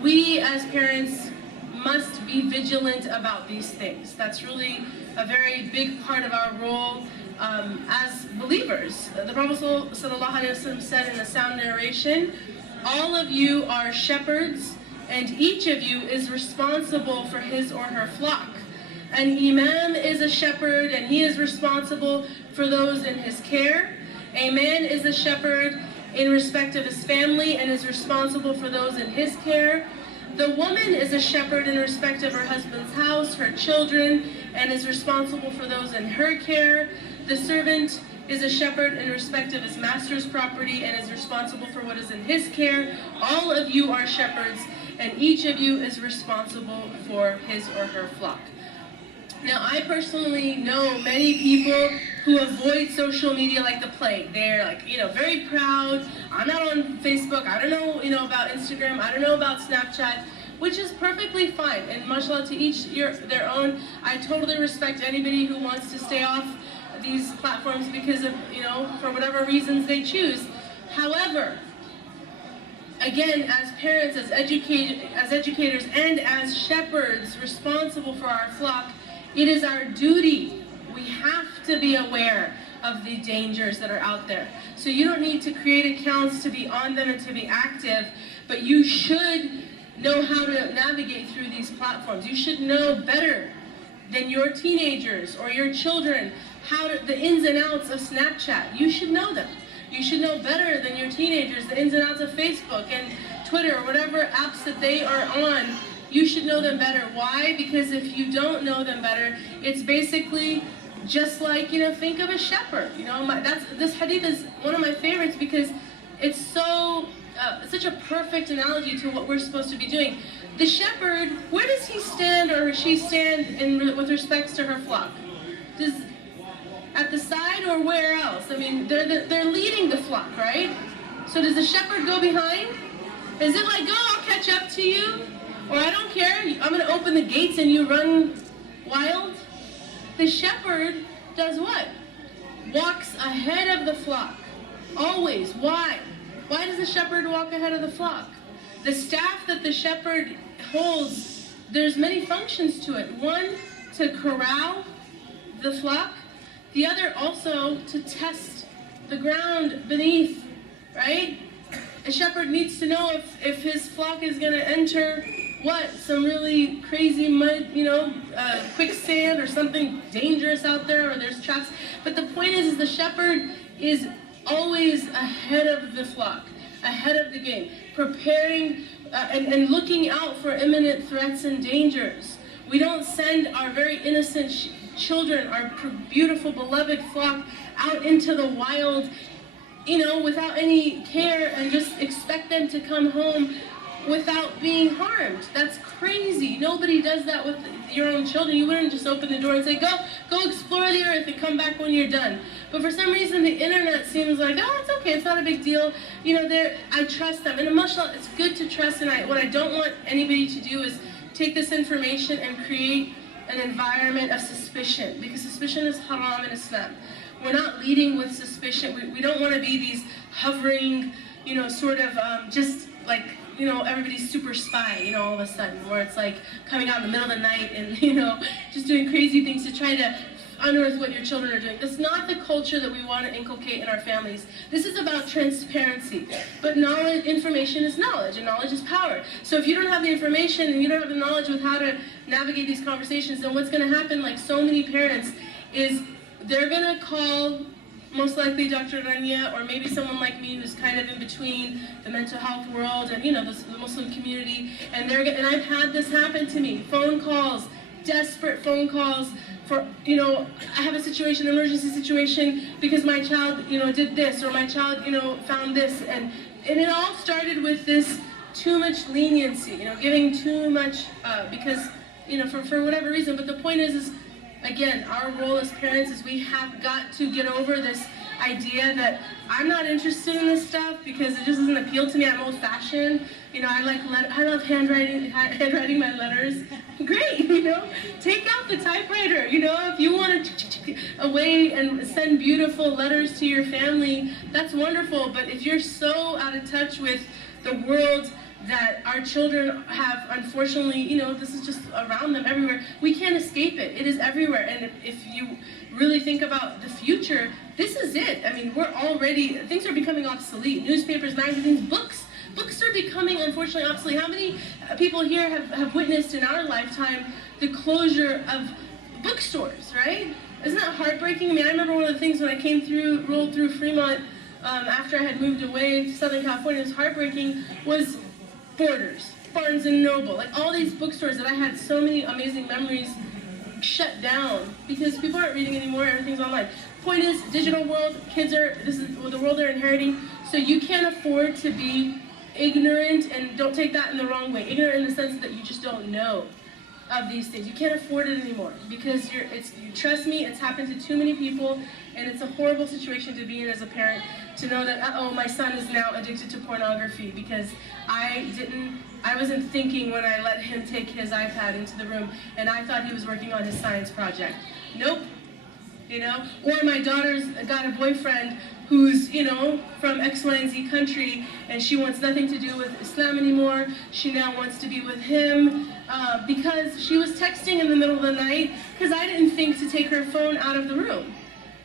we as parents must be vigilant about these things. That's really a very big part of our role as believers. The Prophet ﷺ said in a sound narration, all of you are shepherds, and each of you is responsible for his or her flock. An imam is a shepherd, and he is responsible for those in his care. A man is a shepherd in respect of his family and is responsible for those in his care. The woman is a shepherd in respect of her husband's house, her children, and is responsible for those in her care. The servant is a shepherd in respect of his master's property and is responsible for what is in his care. All of you are shepherds, and each of you is responsible for his or her flock. Now, I personally know many people who avoid social media like the plague. They're like, very proud. I'm not on Facebook. I don't know, about Instagram. I don't know about Snapchat, which is perfectly fine. And mashallah, to each their own. I totally respect anybody who wants to stay off these platforms because of, for whatever reasons they choose. However, again, as parents, as educators, and as shepherds responsible for our flock, it is our duty. We have to be aware of the dangers that are out there. So you don't need to create accounts to be on them and to be active, but you should know how to navigate through these platforms. You should know better than your teenagers or your children the ins and outs of Snapchat. You should know them. You should know better than your teenagers the ins and outs of Facebook and Twitter or whatever apps that they are on. You should know them better. Why? Because if you don't know them better, it's basically just like, think of a shepherd. This hadith is one of my favorites because it's such a perfect analogy to what we're supposed to be doing. The shepherd, where does he stand or she stand with respect to her flock? At the side or where else? I mean, they're leading the flock, right? So does the shepherd go behind? Is it like, I'll catch up to you? Or I don't care, I'm going to open the gates and you run wild? The shepherd does what? Walks ahead of the flock. Always. Why? Why does the shepherd walk ahead of the flock? The staff that the shepherd holds, there's many functions to it. One, to corral the flock. The other also to test the ground beneath, right? A shepherd needs to know if his flock is going to enter some really crazy mud, quicksand or something dangerous out there, or there's traps. But the point is the shepherd is always ahead of the flock, ahead of the game, preparing and looking out for imminent threats and dangers. We don't send our very innocent children, our beautiful, beloved flock, out into the wild, without any care and just expect them to come home without being harmed. That's crazy. Nobody does that with your own children. You wouldn't just open the door and say, go explore the earth and come back when you're done. But for some reason, the internet seems like, it's okay, it's not a big deal. I trust them. And mashallah, it's good to trust, and what I don't want anybody to do is take this information and create an environment of suspicion, because suspicion is haram in Islam. We're not leading with suspicion. We don't want to be these hovering, just like, everybody's super spy, all of a sudden, where it's like coming out in the middle of the night and, just doing crazy things to try to unearth what your children are doing. That's not the culture that we want to inculcate in our families. This is about transparency. But information is knowledge, and knowledge is power. So if you don't have the information and you don't have the knowledge with how to navigate these conversations, then what's going to happen, like so many parents, is they're going to call most likely Dr. Rania, or maybe someone like me who's kind of in between the mental health world and the Muslim community, and I've had this happen to me. Phone calls, desperate phone calls for, I have a situation, emergency situation, because my child, did this, or my child, found this, and it all started with this too much leniency, giving too much, because, for whatever reason. But the point is again, our role as parents is we have got to get over this idea that I'm not interested in this stuff because it just doesn't appeal to me. I'm old-fashioned. I love handwriting my letters. Great, take out the typewriter. If you want to away and send beautiful letters to your family, that's wonderful. But if you're so out of touch with the world that our children have, unfortunately, this is just around them everywhere. We can't escape it. It is everywhere. And if you really think about the future, this is it. I mean, things are becoming obsolete. Newspapers, magazines, books are becoming, unfortunately, obsolete. How many people here have witnessed in our lifetime the closure of bookstores, right? Isn't that heartbreaking? I mean, I remember one of the things when I rolled through Fremont after I had moved away to Southern California, it was heartbreaking, was Borders, Barnes & Noble, like all these bookstores that I had so many amazing memories shut down because people aren't reading anymore, everything's online. Point is, digital world, this is the world they're inheriting, so you can't afford to be ignorant, and don't take that in the wrong way. Ignorant in the sense that you just don't know. of these things. You can't afford it anymore because you trust me, it's happened to too many people, and it's a horrible situation to be in as a parent, to know that, uh-oh, my son is now addicted to pornography because I wasn't thinking when I let him take his iPad into the room and I thought he was working on his science project. Nope. You know, or my daughter's got a boyfriend who's, you know, from X, Y, and Z country, and she wants nothing to do with Islam anymore. She now wants to be with him because she was texting in the middle of the night because I didn't think to take her phone out of the room.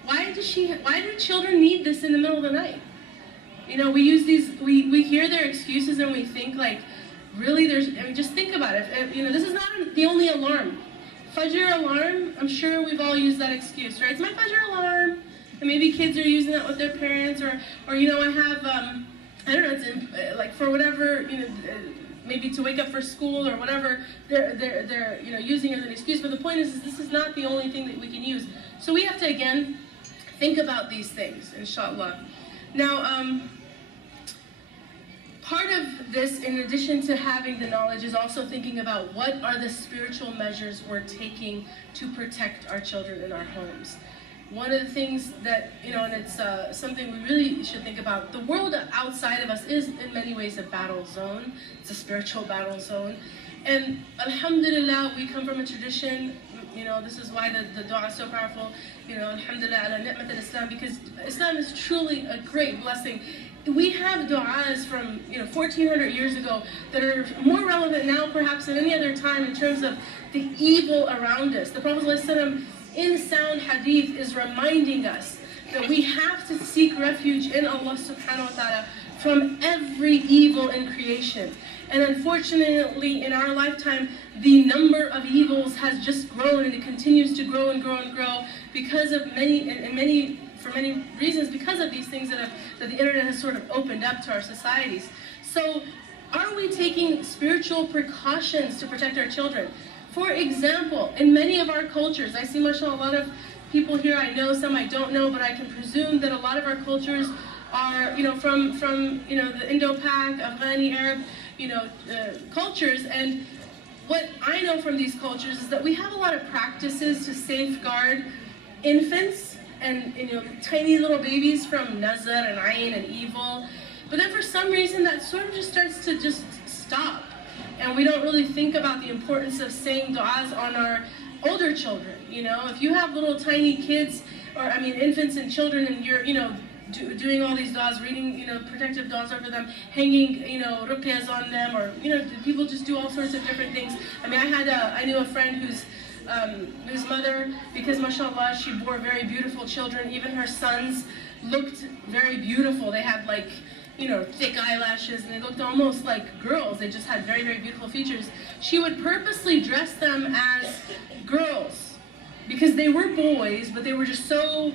Why do children need this in the middle of the night? You know, we use these, we hear their excuses and we think like, really, just think about it. You know, this is not the only alarm. Fajr alarm, I'm sure we've all used that excuse, right? It's my Fajr alarm. And maybe kids are using that with their parents, or you know, I have, I don't know, it's like for whatever, you know, maybe to wake up for school or whatever, they're you know, using it as an excuse. But the point is this is not the only thing that we can use. So we have to, again, think about these things, inshallah. Now, part of this, in addition to having the knowledge, is also thinking about what are the spiritual measures we're taking to protect our children in our homes. One of the things that, you know, and it's something we really should think about, the world outside of us is in many ways a battle zone. It's a spiritual battle zone. And alhamdulillah, we come from a tradition, you know, this is why the dua is so powerful, you know, alhamdulillah ala ni'mat al-Islam, because Islam is truly a great blessing. We have du'as from, you know, 1400 years ago that are more relevant now perhaps than any other time in terms of the evil around us. The Prophet ﷺ, in sound hadith, is reminding us that we have to seek refuge in Allah subhanahu wa ta'ala from every evil in creation. And unfortunately, in our lifetime, the number of evils has just grown, and it continues to grow and grow and grow because of for many reasons, because of these things that the internet has sort of opened up to our societies. So, are we taking spiritual precautions to protect our children? For example, in many of our cultures, I see, mashallah, a lot of people here I know, some I don't know, but I can presume that a lot of our cultures are, you know, from you know, the Indo-Pak, Afghani, Arab, you know, cultures. And what I know from these cultures is that we have a lot of practices to safeguard infants and, you know, tiny little babies from nazar and ayn and evil. But then for some reason that sort of just starts to just stop. And we don't really think about the importance of saying du'as on our older children. You know, if you have little tiny kids, or I mean infants and children, and you're, you know, doing all these du'as, reading, you know, protective du'as over them, hanging, you know, ruqyas on them, or, you know, people just do all sorts of different things. I mean, I knew a friend whose mother, because mashallah, she bore very beautiful children, even her sons looked very beautiful. They had like, you know, thick eyelashes, and they looked almost like girls. They just had very, very beautiful features. She would purposely dress them as girls because they were boys, but they were just so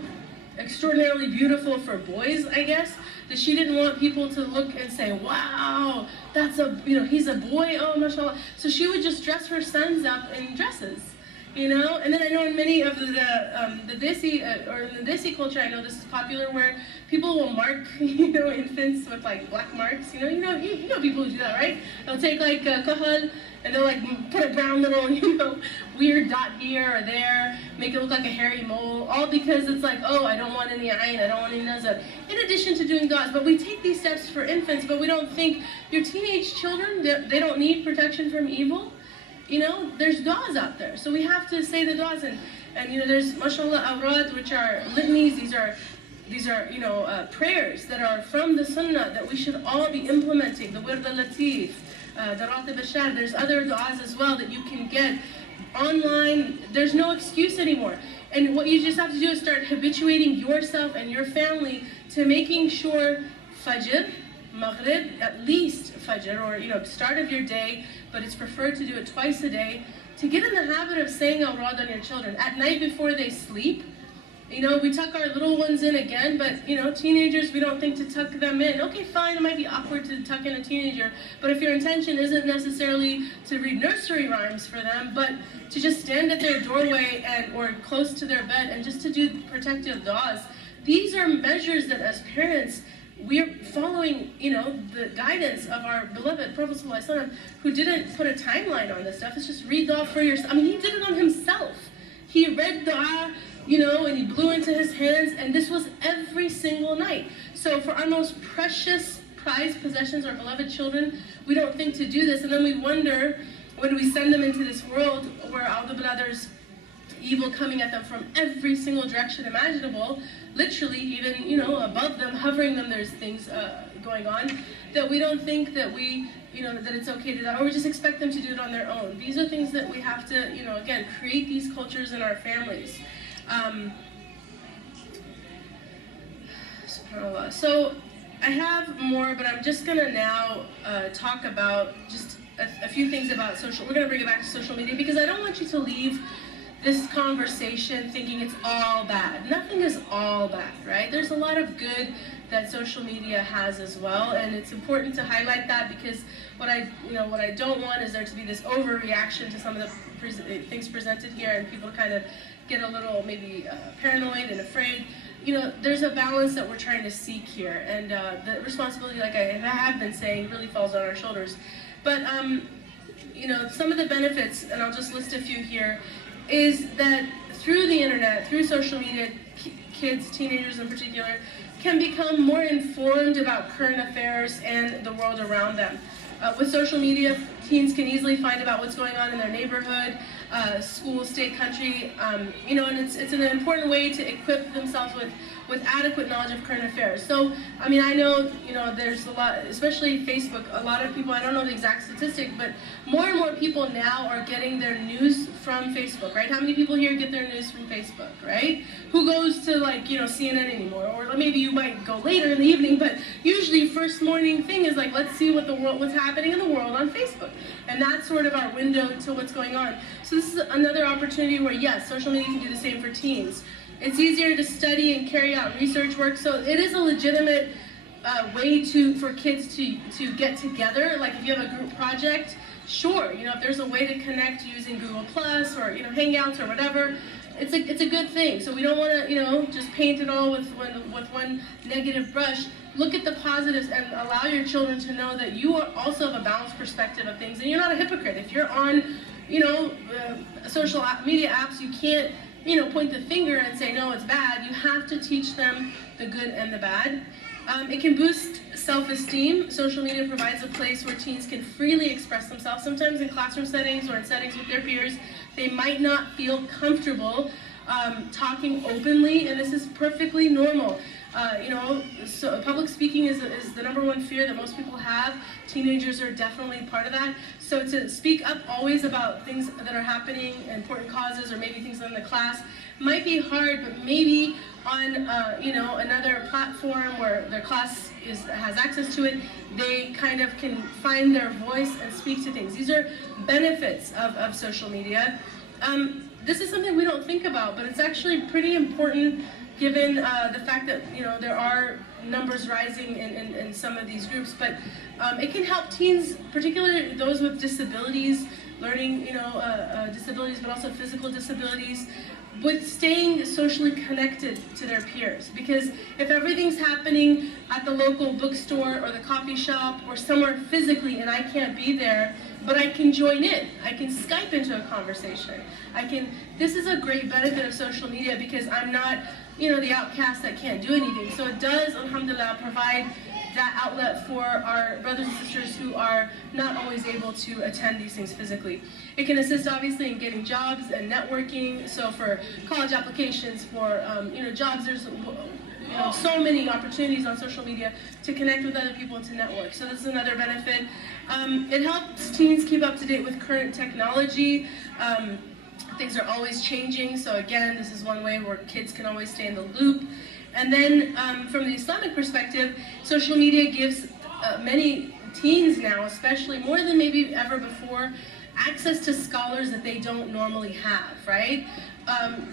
extraordinarily beautiful for boys, I guess, that she didn't want people to look and say, wow, that's a, you know, he's a boy, oh, mashallah. So she would just dress her sons up in dresses. You know, and then I know in many of the Desi, or in the Desi culture, I know this is popular, where people will mark, you know, infants with like black marks. You know people who do that, right? They'll take like kahal, and they'll like put a brown little, you know, weird dot here or there, make it look like a hairy mole, all because it's like, oh, I don't want any ayn, I don't want any nazar. In addition to doing du'as, but we take these steps for infants, but we don't think your teenage children, they don't need protection from evil. You know, there's du'as out there, so we have to say the du'as, and you know, there's mashallah awrad, which are litanies. These are you know, prayers that are from the sunnah that we should all be implementing. The wird al-latif, the ratib al-shar. There's other du'as as well that you can get online. There's no excuse anymore, and what you just have to do is start habituating yourself and your family to making sure Fajr, Maghrib, at least Fajr, or, you know, start of your day, but it's preferred to do it twice a day, to get in the habit of saying awrad on your children at night before they sleep. You know, we tuck our little ones in again, but, you know, teenagers, we don't think to tuck them in. Okay, fine, it might be awkward to tuck in a teenager, but if your intention isn't necessarily to read nursery rhymes for them, but to just stand at their doorway or close to their bed and just to do protective du'as, these are measures that as parents we're following, the guidance of our beloved Prophet ﷺ, who didn't put a timeline on this stuff. It's just read dua for yourself. I mean, he did it on himself. He read dua, and he blew into his hands, and this was every single night. So for our most precious, prized possessions, our beloved children, we don't think to do this, and then we wonder when we send them into this world where all the brothers evil coming at them from every single direction imaginable, literally even, above them, hovering them, there's things going on, that we don't think that we, that it's okay to do that, or we just expect them to do it on their own. These are things that we have to, again, create these cultures in our families. SubhanAllah. So I have more, but I'm just gonna now talk about just a few things about we're gonna bring it back to social media, because I don't want you to leave this conversation thinking it's all bad. Nothing is all bad, right? There's a lot of good that social media has as well, and it's important to highlight that, because what I don't want is there to be this overreaction to some of the things presented here, and people kind of get a little maybe paranoid and afraid. There's a balance that we're trying to seek here, and the responsibility, like I have been saying, really falls on our shoulders. But some of the benefits, and I'll just list a few here, is that through the internet, through social media, kids, teenagers in particular, can become more informed about current affairs and the world around them. With social media, teens can easily find about what's going on in their neighborhood, school, state, country, and it's an important way to equip themselves with adequate knowledge of current affairs. So, I mean, I know, there's a lot, especially Facebook, a lot of people, I don't know the exact statistic, but more and more people now are getting their news from Facebook, right? How many people here get their news from Facebook, right? Who goes to, CNN anymore? Or maybe you might go later in the evening, but usually first morning thing is let's see what's happening in the world on Facebook. And that's sort of our window to what's going on. So this is another opportunity where, yes, social media can do the same for teens. It's easier to study and carry out research work, so it is a legitimate way for kids to get together. Like if you have a group project, sure, if there's a way to connect using Google Plus or Hangouts or whatever, it's a good thing. So we don't want to just paint it all with one negative brush. Look at the positives and allow your children to know that you also have a balanced perspective of things, and you're not a hypocrite. If you're on social media apps, you can't point the finger and say, no, it's bad. You have to teach them the good and the bad. It can boost self-esteem. Social media provides a place where teens can freely express themselves. Sometimes in classroom settings or in settings with their peers, they might not feel comfortable talking openly, and this is perfectly normal. So public speaking is the #1 fear that most people have. Teenagers are definitely part of that. So to speak up always about things that are happening, important causes, or maybe things in the class might be hard, but maybe on another platform where their class has access to it, they kind of can find their voice and speak to things. These are benefits of social media. This is something we don't think about, but it's actually pretty important given the fact that there are numbers rising in some of these groups, but it can help teens, particularly those with disabilities, learning disabilities, but also physical disabilities, with staying socially connected to their peers. Because if everything's happening at the local bookstore or the coffee shop or somewhere physically and I can't be there, but I can join in, I can Skype into a conversation, this is a great benefit of social media, because I'm not the outcast that can't do anything. So it does, alhamdulillah, provide that outlet for our brothers and sisters who are not always able to attend these things physically. It can assist, obviously, in getting jobs and networking. So for college applications, for jobs, there's so many opportunities on social media to connect with other people and to network. So this is another benefit. It helps teens keep up to date with current technology. Things are always changing, so again, this is one way where kids can always stay in the loop. And then from the Islamic perspective, social media gives many teens now, especially more than maybe ever before, access to scholars that they don't normally have, right?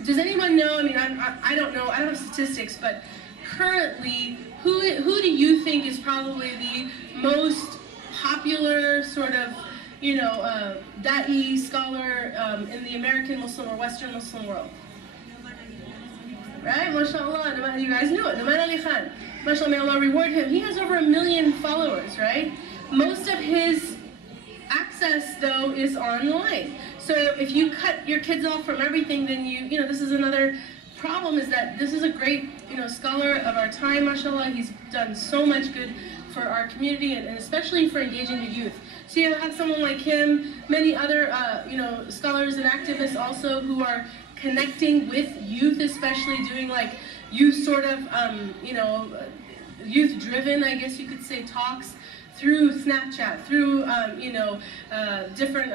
Does anyone know, I don't know, I don't have statistics, but currently, who do you think is probably the most popular sort of da'i scholar in the American Muslim or Western Muslim world? right? MashaAllah, you guys knew it. Naman Ali Khan. MashaAllah, may Allah reward him. He has over 1 million followers, right? Most of his access, though, is online. So if you cut your kids off from everything, then you know, this is another problem, is that this is a great, scholar of our time, mashallah. He's done so much good for our community and especially for engaging the youth. So you have someone like him, many other, scholars and activists also who are connecting with youth, especially doing like youth sort of, youth-driven, I guess you could say, talks through Snapchat, through, different,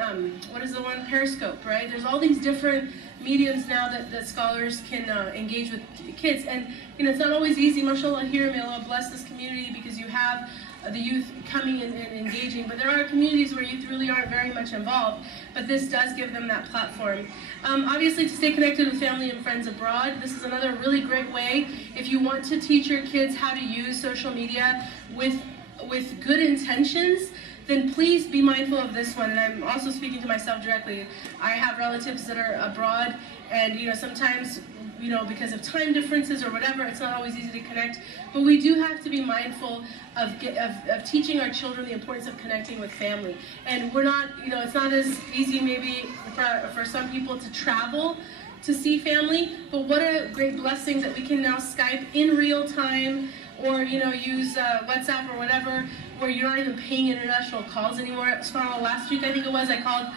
what is the one, Periscope, right? There's all these different mediums now that scholars can engage with kids. And, it's not always easy, mashallah, here, may Allah bless this community, because you have the youth coming in and engaging, but there are communities where youth really aren't very much involved, but this does give them that platform. Obviously, to stay connected with family and friends abroad, this is another really great way. If you want to teach your kids how to use social media with good intentions, then please be mindful of this one. And I'm also speaking to myself directly. I have relatives that are abroad, and sometimes, because of time differences or whatever, it's not always easy to connect. But we do have to be mindful of teaching our children the importance of connecting with family. And we're not, it's not as easy maybe for some people to travel to see family, but what a great blessing that we can now Skype in real time, or use WhatsApp or whatever, where you're not even paying international calls anymore. Last week, I think it was, I called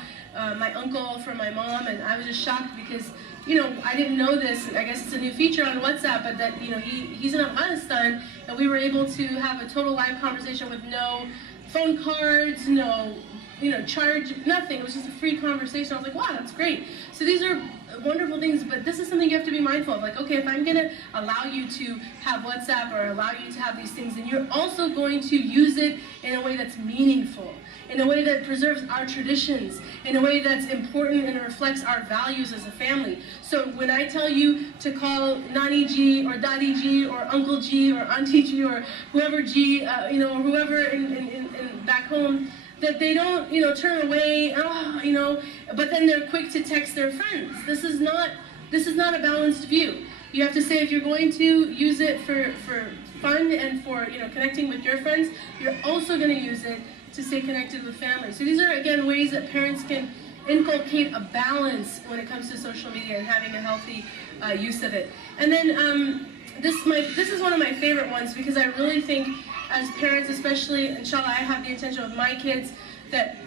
my uncle from my mom, and I was just shocked because I didn't know this. I guess it's a new feature on WhatsApp, but that he's in Afghanistan, and we were able to have a total live conversation with no phone cards, no charge, nothing. It was just a free conversation. I was like, wow, that's great. So these are wonderful things, but this is something you have to be mindful of. Like, okay, if I'm gonna allow you to have WhatsApp or allow you to have these things, then you're also going to use it in a way that's meaningful, in a way that preserves our traditions, in a way that's important and reflects our values as a family. So when I tell you to call Nani G or Daddy G or Uncle G or Auntie G or whoever G, or whoever in back home, that they don't, turn away, but then they're quick to text their friends. This is not a balanced view. You have to say, if you're going to use it for fun and for connecting with your friends, you're also going to use it to stay connected with family. So these are, again, ways that parents can inculcate a balance when it comes to social media and having a healthy use of it. And then this is one of my favorite ones, because I really think, as parents especially, inshallah, I have the intention with my kids that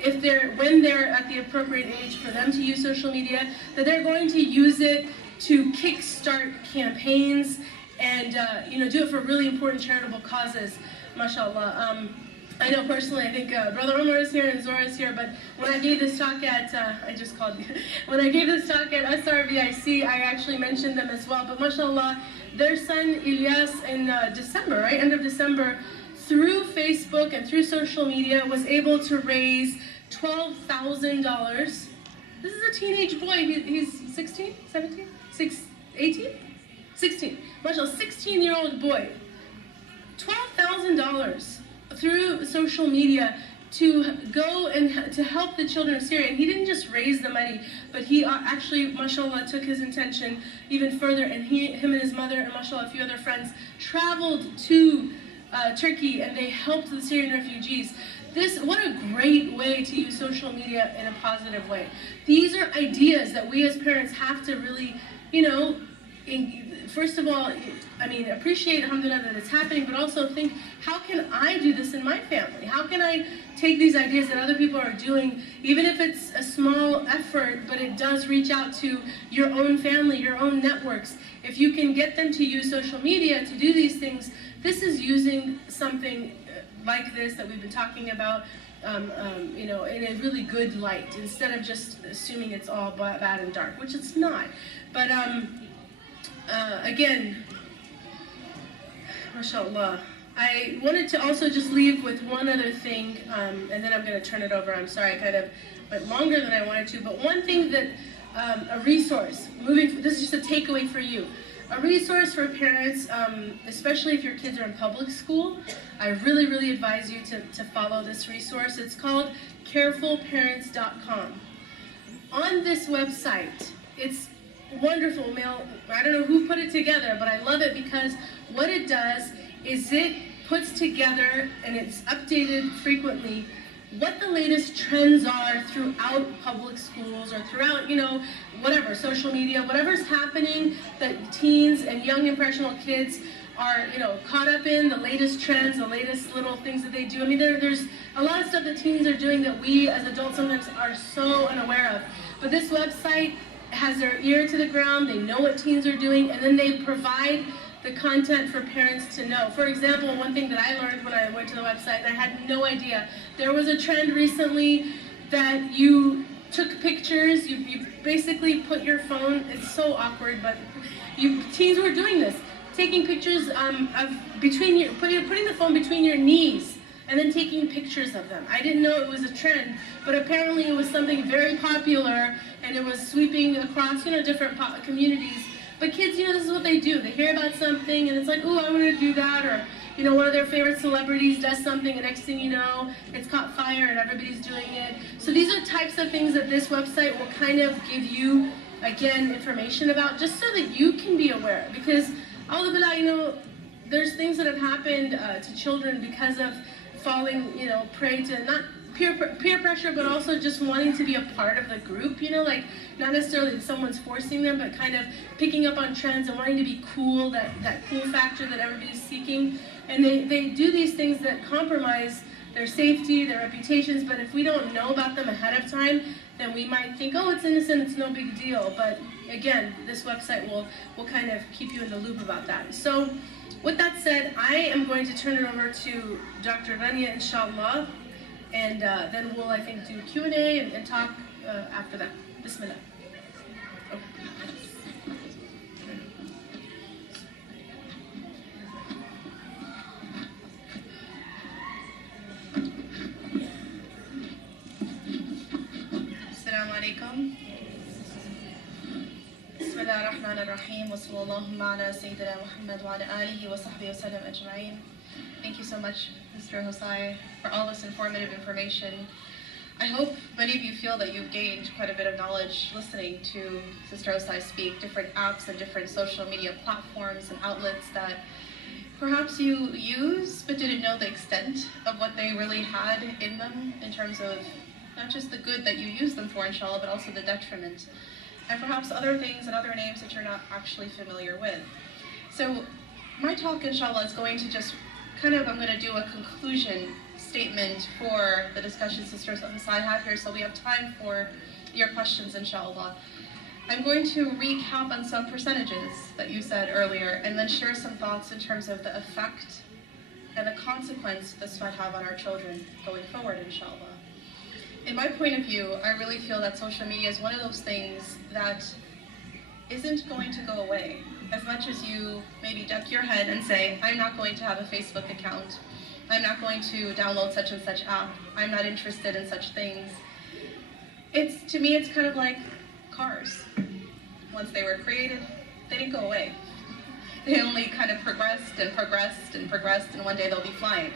when they're at the appropriate age for them to use social media, that they're going to use it to kickstart campaigns and do it for really important charitable causes, mashallah. I know personally, I think Brother Omar is here and Zora is here, but when I gave this talk at, when I gave this talk at SRVIC, I actually mentioned them as well. But mashallah, their son Ilyas in December, right, end of December, through Facebook and through social media, was able to raise $12,000. This is a teenage boy. He's 16, 17, 18? 16. Mashallah, 16-year-old boy. $12,000 through social media to go and to help the children of Syria. And he didn't just raise the money, but he actually, mashallah, took his intention even further. And him and his mother, and mashallah, a few other friends, traveled to Turkey, and they helped the Syrian refugees. What a great way to use social media in a positive way. These are ideas that we as parents have to really, first of all, appreciate, alhamdulillah, that it's happening, but also think, how can I do this in my family? How can I take these ideas that other people are doing, even if it's a small effort, but it does reach out to your own family, your own networks. If you can get them to use social media to do these things, this is using something like this that we've been talking about, in a really good light, instead of just assuming it's all bad and dark, which it's not. But again, mashallah, I wanted to also just leave with one other thing, and then I'm going to turn it over. I'm sorry, I kind of went longer than I wanted to, but one thing that, a resource, this is just a takeaway for you. A resource for parents, especially if your kids are in public school, I really, really advise you to follow this resource. It's called carefulparents.com. On this website, it's wonderful mail. I don't know who put it together, but I love it because what it does is it puts together, and it's updated frequently, what the latest trends are throughout public schools or throughout, whatever, social media, whatever's happening that teens and young impressionable kids are, caught up in, the latest trends, the latest little things that they do. I mean, there's a lot of stuff that teens are doing that we as adults sometimes are so unaware of. But this website has their ear to the ground, they know what teens are doing, and then they provide the content for parents to know. For example, one thing that I learned when I went to the website, and I had no idea, there was a trend recently that you took pictures, you basically put your phone, it's so awkward, but teens were doing this, taking pictures putting the phone between your knees and then taking pictures of them. I didn't know it was a trend, but apparently it was something very popular and it was sweeping across, different communities. But kids, this is what they do. They hear about something and it's like, oh, I want to do that, or one of their favorite celebrities does something and next thing you know, it's caught fire and everybody's doing it. So these are types of things that this website will kind of give you, again, information about, just so that you can be aware. Because there's things that have happened to children because of falling, prey to not peer pressure, but also just wanting to be a part of the group, like not necessarily that someone's forcing them, but kind of picking up on trends and wanting to be cool, that cool factor that everybody's seeking. And they do these things that compromise their safety, their reputations, but if we don't know about them ahead of time, then we might think, oh, it's innocent, it's no big deal. But again, this website will kind of keep you in the loop about that. So with that said, I am going to turn it over to Dr. Rania, inshallah, and then we'll, I think, do Q&A and talk after that. Bismillah. Assalamu alaikum. Bismillah ar-Rahman ar-Rahim. Wa sallallahu ala Sayyidina Muhammad wa ala alihi wa sahbihi wa sallam ajma'in. Thank you so much, Mr. Hosai, for all this informative information. I hope many of you feel that you've gained quite a bit of knowledge listening to Sister Hosai speak, different apps and different social media platforms and outlets that perhaps you use but didn't know the extent of what they really had in them in terms of not just the good that you use them for, inshallah, but also the detriment. And perhaps other things and other names that you're not actually familiar with. So my talk, inshallah, is going to just I'm going to do a conclusion statement for the discussion Sister Hosai had here, so we have time for your questions, inshallah. I'm going to recap on some percentages that you said earlier, and then share some thoughts in terms of the effect and the consequence this might have on our children going forward, inshallah. In my point of view, I really feel that social media is one of those things that isn't going to go away. As much as you maybe duck your head and say, I'm not going to have a Facebook account, I'm not going to download such and such app, I'm not interested in such things. To me, it's kind of like cars. Once they were created, they didn't go away. They only kind of progressed and progressed and progressed, and one day they'll be flying.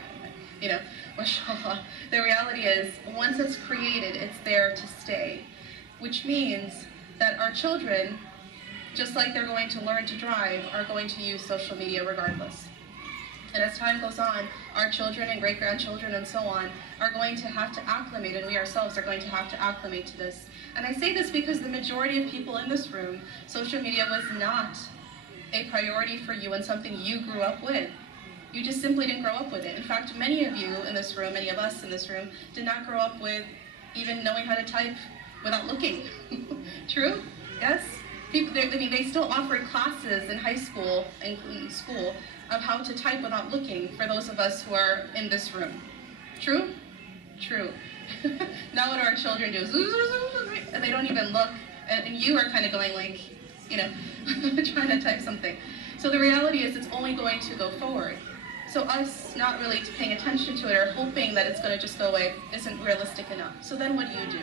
Mashallah. The reality is, once it's created, it's there to stay, which means that our children, just like they're going to learn to drive, are going to use social media regardless. And as time goes on, our children and great-grandchildren and so on are going to have to acclimate, and we ourselves are going to have to acclimate to this. And I say this because the majority of people in this room, social media was not a priority for you and something you grew up with. You just simply didn't grow up with it. In fact, many of you in this room, many of us in this room, did not grow up with even knowing how to type without looking. True? Yes? They still offer classes in high school and in school of how to type without looking for those of us who are in this room. True? True. Now what our children do is, and they don't even look, and you are kind of going like, trying to type something. So the reality is it's only going to go forward. So us not really paying attention to it or hoping that it's going to just go away isn't realistic enough. So then what do?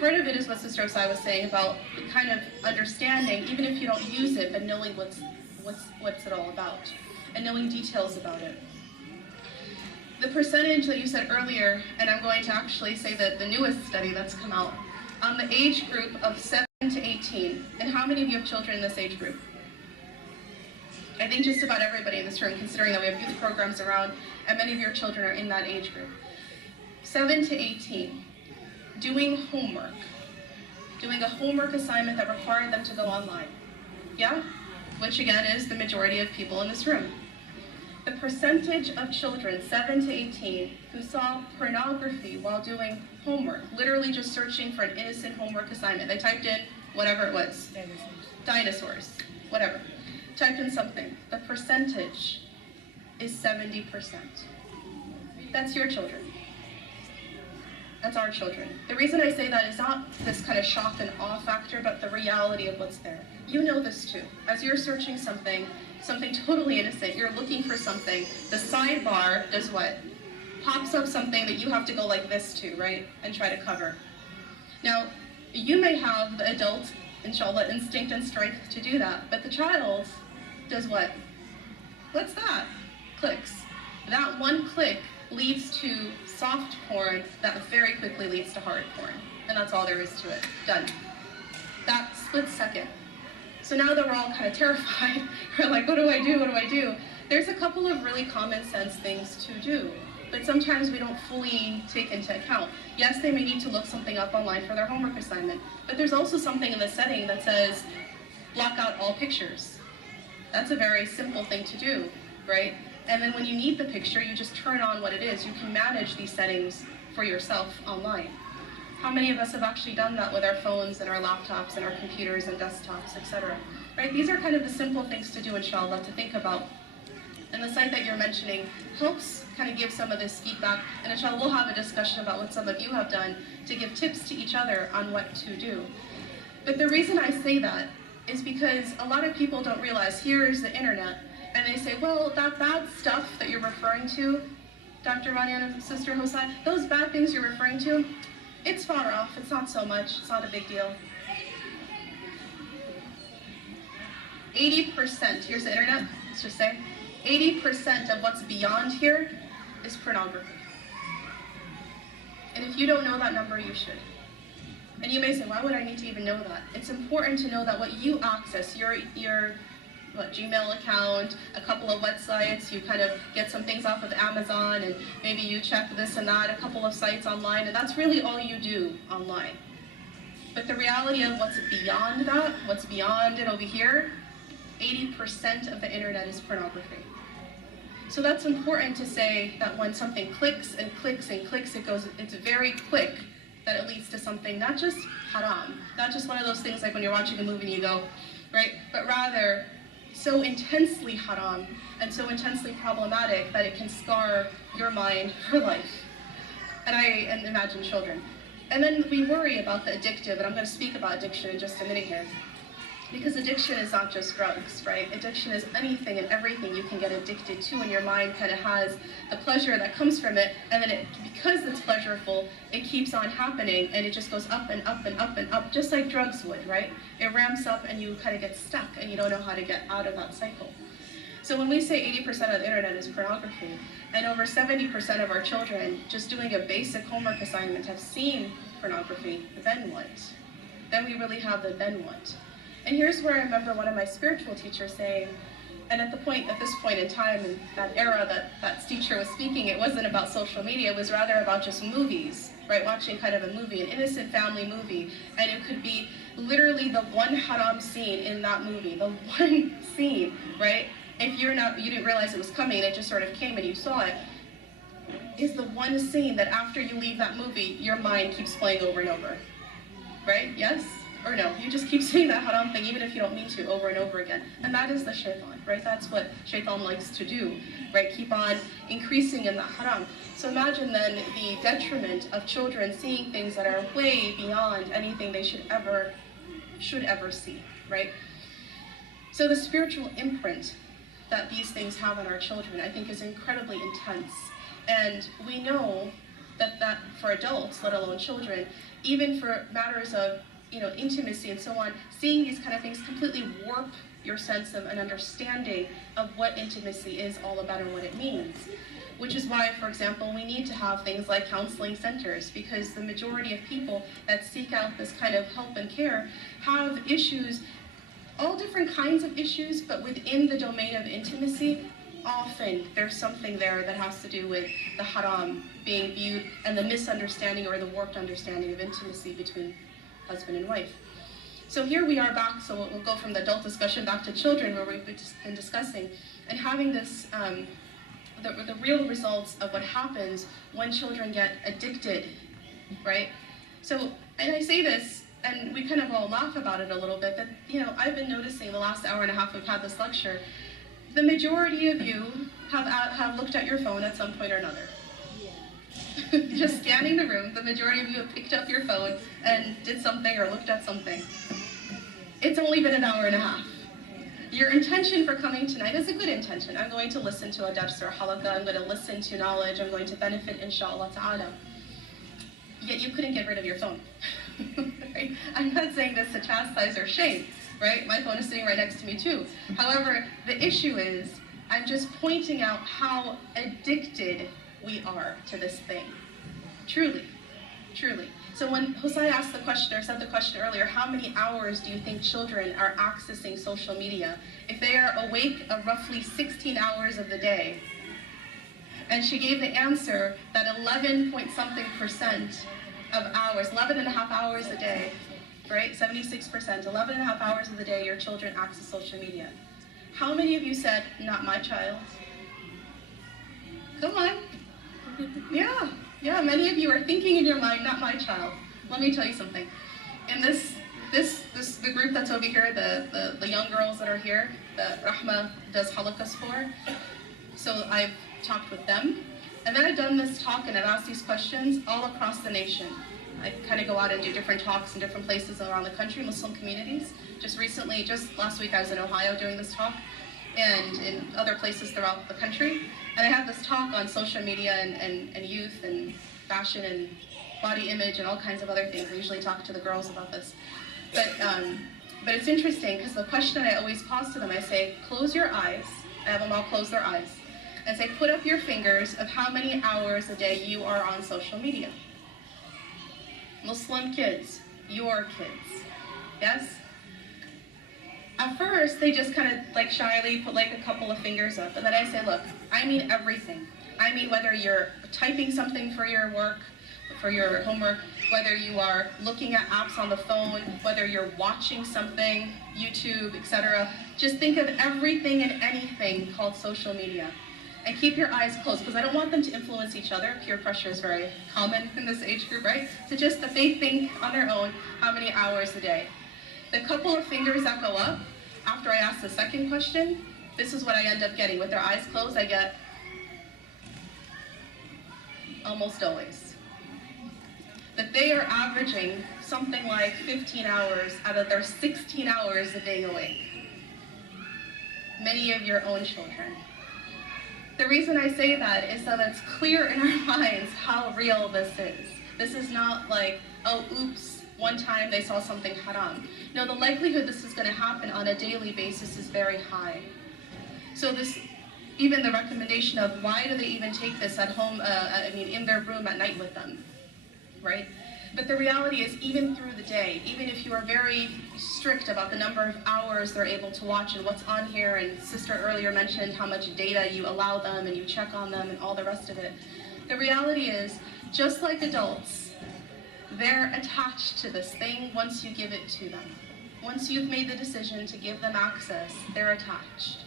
Part of it is what Sister Hosai was saying about kind of understanding, even if you don't use it, but knowing what's it all about and knowing details about it. The percentage that you said earlier, and I'm going to actually say that the newest study that's come out, on the age group of 7 to 18. And how many of you have children in this age group? I think just about everybody in this room, considering that we have youth programs around, and many of your children are in that age group. 7 to 18, doing homework. Doing a homework assignment that required them to go online. Yeah? Which again is the majority of people in this room. The percentage of children 7 to 18 who saw pornography while doing homework, literally just searching for an innocent homework assignment. They typed in whatever it was. Dinosaurs, whatever. Typed in something. The percentage is 70%. That's your children. That's our children. The reason I say that is not this kind of shock and awe factor, but the reality of what's there. You know this too. As you're searching something totally innocent, you're looking for something, the sidebar does what? Pops up something that you have to go like this to, right? And try to cover. Now, you may have the adult, inshallah, instinct and strength to do that, but the child does what? What's that? Clicks. That one click leads to soft porn that very quickly leads to hard porn. And that's all there is to it. Done. That split second. So now that we're all kind of terrified, we're like, what do I do? What do I do? There's a couple of really common sense things to do, but sometimes we don't fully take into account. Yes, they may need to look something up online for their homework assignment, but there's also something in the setting that says, block out all pictures. That's a very simple thing to do, right? And then when you need the picture, you just turn on what it is. You can manage these settings for yourself online. How many of us have actually done that with our phones and our laptops and our computers and desktops, etc.? Right? These are kind of the simple things to do, inshallah, to think about. And the site that you're mentioning helps kind of give some of this feedback. And inshallah, we'll have a discussion about what some of you have done to give tips to each other on what to do. But the reason I say that is because a lot of people don't realize here's the internet. And they say, well, that bad stuff that you're referring to, Dr. Rania and Sister Hosai, those bad things you're referring to, it's far off, it's not so much, it's not a big deal. 80%, here's the internet, let's just say, 80% of what's beyond here is pornography. And if you don't know that number, you should. And you may say, why would I need to even know that? It's important to know that what you access, your Gmail account, a couple of websites, you kind of get some things off of Amazon, and maybe you check this and that, a couple of sites online, and that's really all you do online. But the reality of what's beyond that, what's beyond it over here, 80% of the internet is pornography. So that's important to say that when something clicks and clicks and clicks, it's very quick that it leads to something not just haram, not just one of those things like when you're watching a movie and you go, right, but rather so intensely haram and so intensely problematic that it can scar your mind for life. And imagine children. And then we worry about the addictive, and I'm going to speak about addiction in just a minute here. Because addiction is not just drugs, right? Addiction is anything and everything you can get addicted to, and your mind kind of has the pleasure that comes from it, and then because it's pleasurable, it keeps on happening, and it just goes up and up and up and up, just like drugs would, right? It ramps up and you kind of get stuck, and you don't know how to get out of that cycle. So when we say 80% of the internet is pornography, and over 70% of our children just doing a basic homework assignment have seen pornography, then what? Then we really have the then what? And here's where I remember one of my spiritual teachers saying, and at this point in time, in that era that teacher was speaking, it wasn't about social media, it was rather about just movies, right? Watching kind of a movie, an innocent family movie, and it could be literally the one haram scene in that movie, the one scene, right? If you didn't realize it was coming, it just sort of came and you saw it, is the one scene that after you leave that movie, your mind keeps playing over and over, right? Yes? Or no, you just keep saying that haram thing even if you don't mean to, over and over again. And that is the shaitan, right? That's what shaitan likes to do, right? Keep on increasing in the haram. So imagine then the detriment of children seeing things that are way beyond anything they should ever see, right? So the spiritual imprint that these things have on our children, I think, is incredibly intense. And we know that for adults, let alone children, even for matters of intimacy and so on, seeing these kind of things completely warp your sense of an understanding of what intimacy is all about and what it means. Which is why, for example, we need to have things like counseling centers, because the majority of people that seek out this kind of help and care have issues, all different kinds of issues, but within the domain of intimacy, often there's something there that has to do with the haram being viewed and the misunderstanding or the warped understanding of intimacy between husband and wife. So here we are back, so we'll go from the adult discussion back to children, where we've been discussing, and having this, the real results of what happens when children get addicted, right? So, and I say this, and we kind of all laugh about it a little bit, but I've been noticing the last hour and a half we've had this lecture, the majority of you have looked at your phone at some point or another. Just scanning the room, the majority of you have picked up your phone and did something or looked at something. It's only been an hour and a half. Your intention for coming tonight is a good intention. I'm going to listen to a dars or halaqah, I'm going to listen to knowledge, I'm going to benefit inshallah ta'ala. Yet you couldn't get rid of your phone. Right? I'm not saying this to chastise or shame, right? My phone is sitting right next to me too. However, the issue is, I'm just pointing out how addicted we are to this thing. Truly, truly. So when Hosai asked the question, or said the question earlier, how many hours do you think children are accessing social media? If they are awake roughly 16 hours of the day, and she gave the answer that 11-point-something% of hours, 11.5 hours a day, right, 76%, 11.5 hours of the day your children access social media. How many of you said, not my child? Come on. Yeah, many of you are thinking in your mind, not my child. Let me tell you something. In the group that's over here, the young girls that are here, that Rahmah does halaqas for, so I've talked with them, and then I've done this talk and I've asked these questions all across the nation. I kind of go out and do different talks in different places around the country, Muslim communities. Just last week I was in Ohio doing this talk, and in other places throughout the country. And I have this talk on social media and youth and fashion and body image and all kinds of other things. I usually talk to the girls about this. But it's interesting, because the question I always pose to them, I say, close your eyes. I have them all close their eyes. And say, put up your fingers of how many hours a day you are on social media. Muslim kids, your kids, yes? At first, they just kind of like shyly put like a couple of fingers up, and then I say, look, I mean everything. I mean whether you're typing something for your work, for your homework, whether you are looking at apps on the phone, whether you're watching something, YouTube, etc. Just think of everything and anything called social media. And keep your eyes closed, because I don't want them to influence each other. Peer pressure is very common in this age group, right? So just that they think on their own how many hours a day. The couple of fingers that go up, after I ask the second question, this is what I end up getting. With their eyes closed, I get almost always that they are averaging something like 15 hours out of their 16 hours a day awake. Many of your own children. The reason I say that is so that it's clear in our minds how real this is. This is not like, oh, oops, one time they saw something haram. No, the likelihood this is going to happen on a daily basis is very high. So even the recommendation of why do they even take this at home, in their room at night with them, right? But the reality is, even through the day, even if you are very strict about the number of hours they're able to watch and what's on here, and Sister earlier mentioned how much data you allow them and you check on them and all the rest of it, the reality is, just like adults, they're attached to this thing once you give it to them. Once you've made the decision to give them access, they're attached.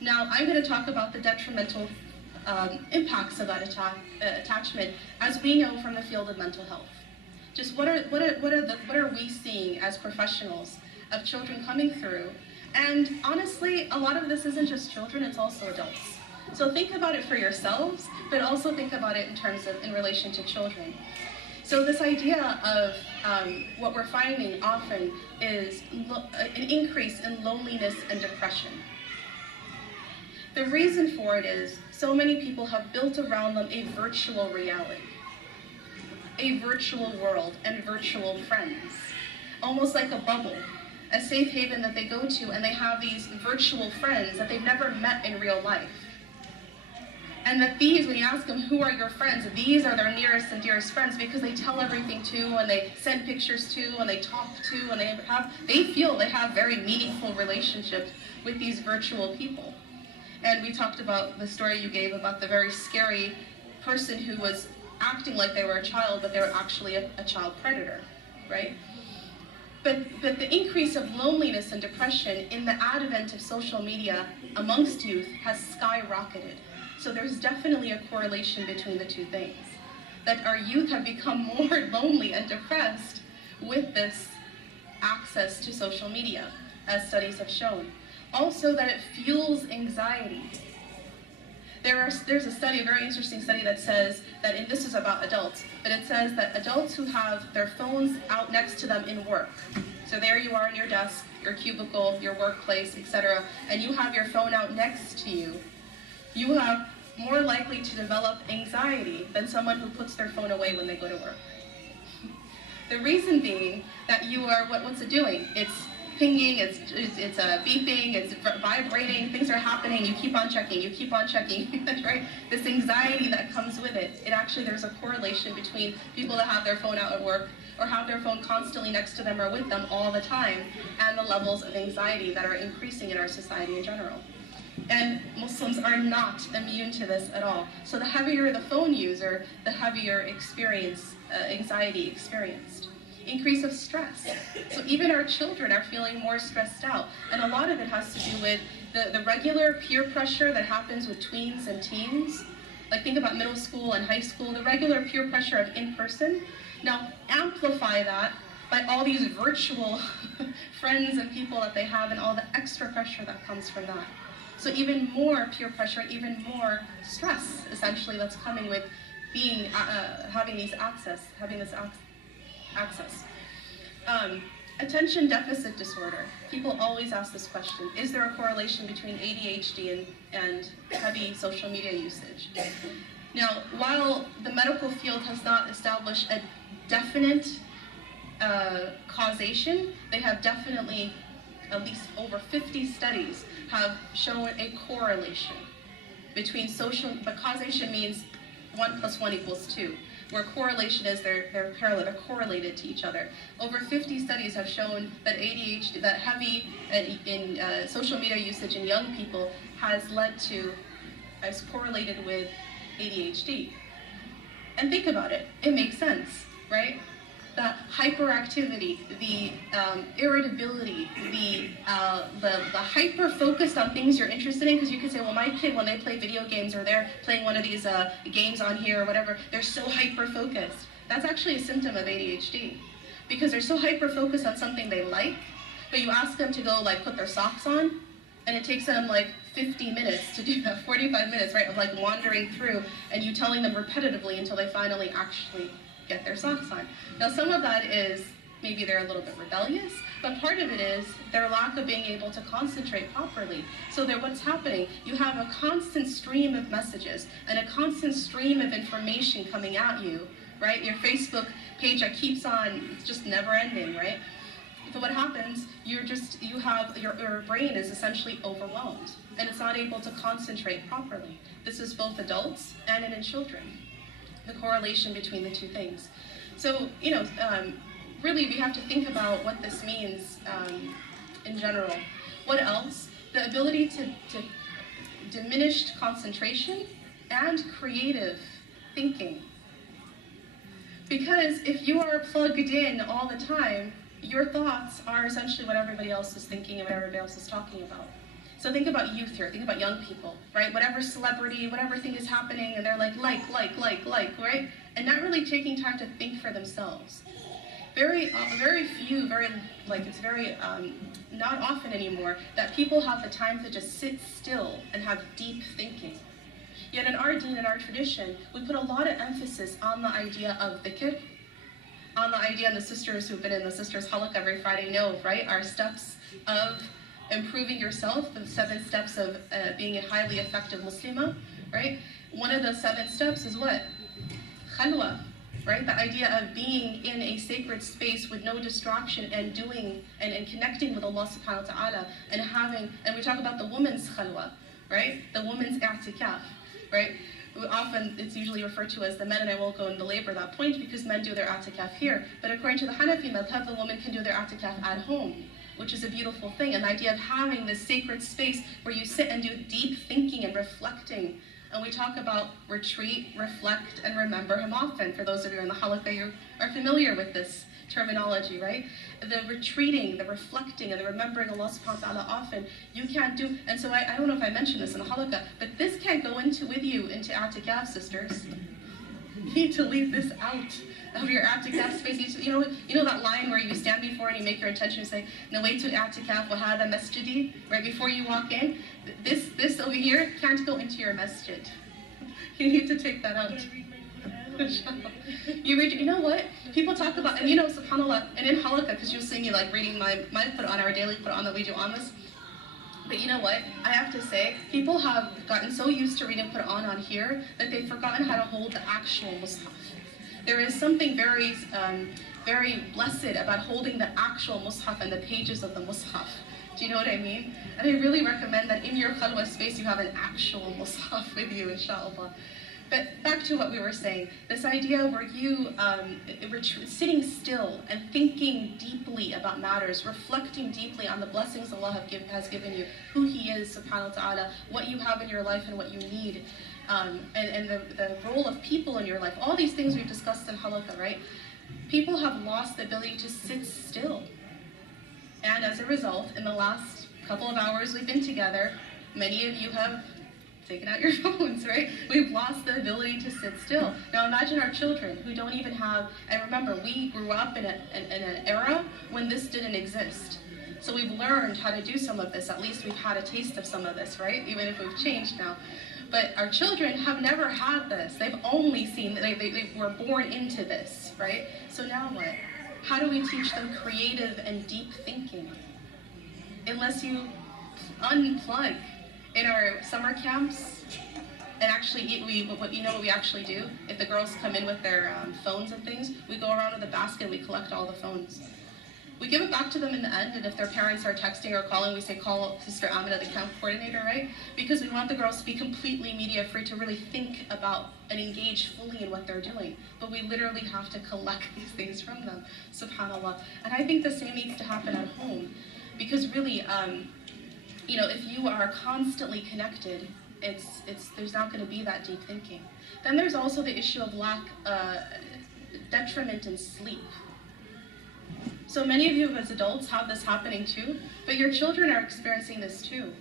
Now, I'm going to talk about the detrimental impacts of that attachment, as we know from the field of mental health. Just what are we seeing as professionals of children coming through? And honestly, a lot of this isn't just children, it's also adults. So think about it for yourselves, but also think about it in relation to children. So this idea of what we're finding often is an increase in loneliness and depression. The reason for it is so many people have built around them a virtual reality, a virtual world and virtual friends. almost like a bubble, a safe haven that they go to, and they have these virtual friends that they've never met in real life. And that these, when you ask them, who are your friends, these are their nearest and dearest friends because they tell everything to, and they send pictures to, and they talk to, and they feel they have very meaningful relationships with these virtual people. And we talked about the story you gave about the very scary person who was acting like they were a child, but they were actually a child predator, right? But the increase of loneliness and depression in the advent of social media amongst youth has skyrocketed. So there's definitely a correlation between the two things. That our youth have become more lonely and depressed with this access to social media, as studies have shown. Also that it fuels anxiety. There's a study, a very interesting study that says that, and this is about adults, but it says that adults who have their phones out next to them in work, so there you are in your desk, your cubicle, your workplace, etc., and you have your phone out next to you, you have more likely to develop anxiety than someone who puts their phone away when they go to work. The reason being that you are, what's it doing? It's pinging, it's beeping, it's vibrating, things are happening, you keep on checking, that's right? This anxiety that comes with it, there's a correlation between people that have their phone out at work or have their phone constantly next to them or with them all the time, and the levels of anxiety that are increasing in our society in general. And Muslims are not immune to this at all. So the heavier the phone user, the heavier anxiety experienced. Increase of stress. So even our children are feeling more stressed out. And a lot of it has to do with the regular peer pressure that happens with tweens and teens. Like think about middle school and high school, the regular peer pressure of in-person. Now amplify that by all these virtual friends and people that they have and all the extra pressure that comes from that. So even more peer pressure, even more stress, essentially, that's coming with being, having this access. Attention deficit disorder. People always ask this question. Is there a correlation between ADHD and heavy social media usage? Now, while the medical field has not established a definite causation, they have definitely, at least over 50 studies, have shown a correlation between but causation means 1 + 1 = 2, where correlation is they're parallel, they're correlated to each other. Over 50 studies have shown that ADHD, that heavy in social media usage in young people has correlated with ADHD. And think about it, it makes sense, right? The hyperactivity, the irritability, the hyper-focused on things you're interested in, because you could say, well, my kid, when they play video games or they're playing one of these games on here or whatever, they're so hyper-focused. That's actually a symptom of ADHD, because they're so hyper-focused on something they like, but you ask them to go put their socks on, and it takes them 50 minutes to do that, 45 minutes, right, of wandering through, and you telling them repetitively until they finally actually get their socks on. Now some of that is maybe they're a little bit rebellious, but part of it is their lack of being able to concentrate properly. So what's happening, you have a constant stream of messages and a constant stream of information coming at you, right? Your Facebook page that keeps on, it's just never ending, right? So what happens, your brain is essentially overwhelmed and it's not able to concentrate properly. This is both adults and in children. The correlation between the two things. So, really we have to think about what this means in general. What else? The ability to diminished concentration and creative thinking. Because if you are plugged in all the time, your thoughts are essentially what everybody else is thinking and what everybody else is talking about. So think about youth here, think about young people, right? Whatever celebrity, whatever thing is happening, and they're like, right? And not really taking time to think for themselves. Very few, it's very not often anymore that people have the time to just sit still and have deep thinking. Yet in our deen, in our tradition, we put a lot of emphasis on the idea of dhikr, on the idea, and the sisters who've been in the sisters' halaq every Friday know, right? Our steps of improving yourself, the 7 steps of being a highly effective Muslimah, right? One of those 7 steps is what? Khalwa, right? The idea of being in a sacred space with no distraction and doing and connecting with Allah subhanahu wa ta'ala and having, and we talk about the woman's khalwa, right? The woman's i'tikaf, right? Often it's usually referred to as the men, and I won't go and belabor that point because men do their i'tikaf here. But according to the Hanafi madhab, the woman can do their i'tikaf at home, which is a beautiful thing. And the idea of having this sacred space where you sit and do deep thinking and reflecting. And we talk about retreat, reflect, and remember Him often. For those of you in the halaqah, you are familiar with this terminology, right? The retreating, the reflecting, and the remembering Allah subhanahu wa ta'ala often, you can't do. And so I don't know if I mentioned this in the halaqah, but this can't go with you into i'tikaf, sisters. You need to leave this out of your i'tikaf space. You know that line where you stand before and you make your intention and say, Nawaitu i'tikaf wa hadha masjidi, right before you walk in? This over here can't go into your masjid. You need to take that out. You know what? People talk about, and subhanAllah, and in halaqah, because you'll see me like reading my Quran, our daily Quran that we do on this. But you know what? I have to say, people have gotten so used to reading Quran on here that they've forgotten how to hold the actual mushaf. There is something very, very blessed about holding the actual mushaf and the pages of the mushaf. Do you know what I mean? And I really recommend that in your khalwa space you have an actual mushaf with you, inshallah. But back to what we were saying, this idea where you sitting still and thinking deeply about matters, reflecting deeply on the blessings Allah has given you, who He is, subhanahu wa ta'ala, what you have in your life and what you need, and the role of people in your life. All these things we've discussed in halaqah, right? People have lost the ability to sit still. And as a result, in the last couple of hours we've been together, many of you have taken out your phones, right? We've lost the ability to sit still. Now imagine our children who don't even have, and remember, we grew up in an era when this didn't exist. So we've learned how to do some of this, at least we've had a taste of some of this, right? Even if we've changed now. But our children have never had this. They've only seen, they were born into this, right? So now what? How do we teach them creative and deep thinking? Unless you unplug. In our summer camps, and actually, what we actually do? If the girls come in with their phones and things, we go around with a basket and we collect all the phones. We give it back to them in the end, and if their parents are texting or calling, we say, call Sister Amina, the camp coordinator, right? Because we want the girls to be completely media-free, to really think about and engage fully in what they're doing. But we literally have to collect these things from them, subhanAllah. And I think the same needs to happen at home. Because really, if you are constantly connected, there's not going to be that deep thinking. Then there's also the issue of detriment in sleep. So many of you as adults have this happening too, but your children are experiencing this too.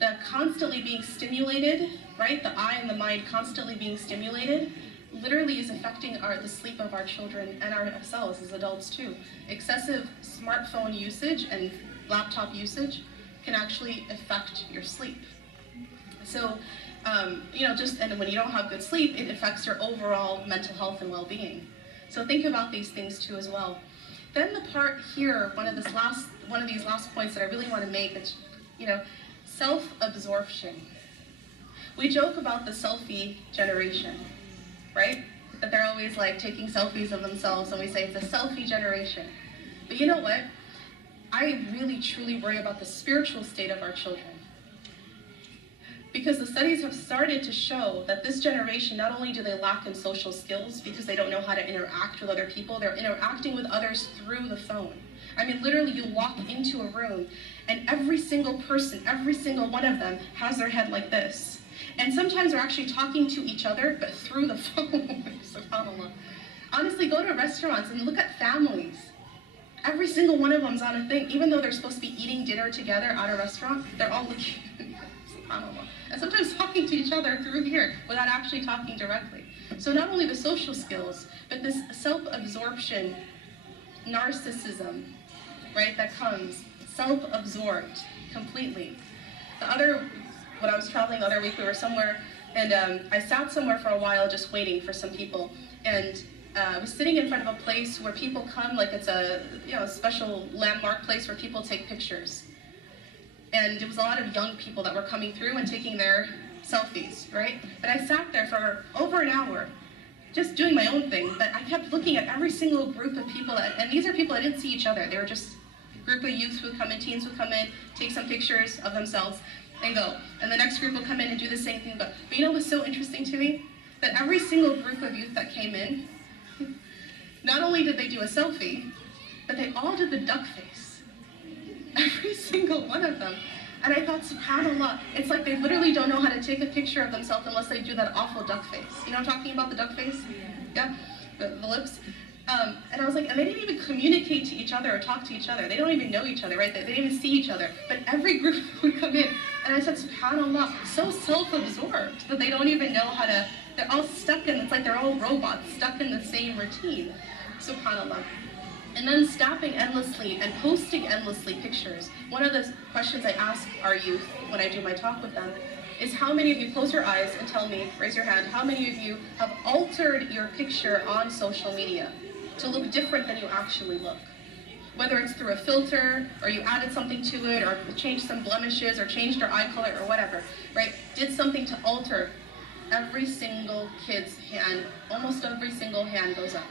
The constantly being stimulated, right? The eye and the mind constantly being stimulated literally is affecting the sleep of our children and ourselves as adults too. Excessive smartphone usage and laptop usage can actually affect your sleep. So, and when you don't have good sleep, it affects your overall mental health and well-being. So think about these things too as well. Then the part here, one of these last points that I really want to make is, self-absorption. We joke about the selfie generation, right? That they're always like taking selfies of themselves, and we say it's a selfie generation. But you know what? I really truly worry about the spiritual state of our children. Because the studies have started to show that this generation, not only do they lack in social skills because they don't know how to interact with other people, they're interacting with others through the phone. I mean, literally you walk into a room and every single person, every single one of them has their head like this. And sometimes they're actually talking to each other, but through the phone. SubhanAllah. Honestly, go to restaurants and look at families. Every single one of them's on a thing. Even though they're supposed to be eating dinner together at a restaurant, they're all looking, SubhanAllah. And sometimes talking to each other through here without actually talking directly. So not only the social skills, but this self-absorption, narcissism, right, that comes, self-absorbed completely. When I was traveling the other week, we were somewhere, and I sat somewhere for a while just waiting for some people. And I was sitting in front of a place where people come, like it's a special landmark place where people take pictures. And it was a lot of young people that were coming through and taking their selfies, right? But I sat there for over an hour, just doing my own thing, but I kept looking at every single group of people, and these are people that didn't see each other. They were just a group of youth would come in, teens would come in, take some pictures of themselves, and go. And the next group will come in and do the same thing, but you know what's so interesting to me? That every single group of youth that came in, not only did they do a selfie, but they all did the duck face. Every single one of them. And I thought, subhanAllah, it's like they literally don't know how to take a picture of themselves unless they do that awful duck face. You know what I'm talking about, the duck face? Yeah, the lips. And I was like, and they didn't even communicate to each other or talk to each other. They don't even know each other, right? They didn't even see each other. But every group would come in. And I said, subhanAllah, so self-absorbed that they don't even know how to, they're all stuck in, it's like they're all robots, stuck in the same routine. SubhanAllah. And then stopping endlessly and posting endlessly pictures. One of the questions I ask our youth when I do my talk with them is how many of you, close your eyes and tell me, raise your hand, how many of you have altered your picture on social media to look different than you actually look? Whether it's through a filter, or you added something to it, or changed some blemishes, or changed your eye color, or whatever, right? Did something to alter. Every single kid's hand, almost every single hand goes up.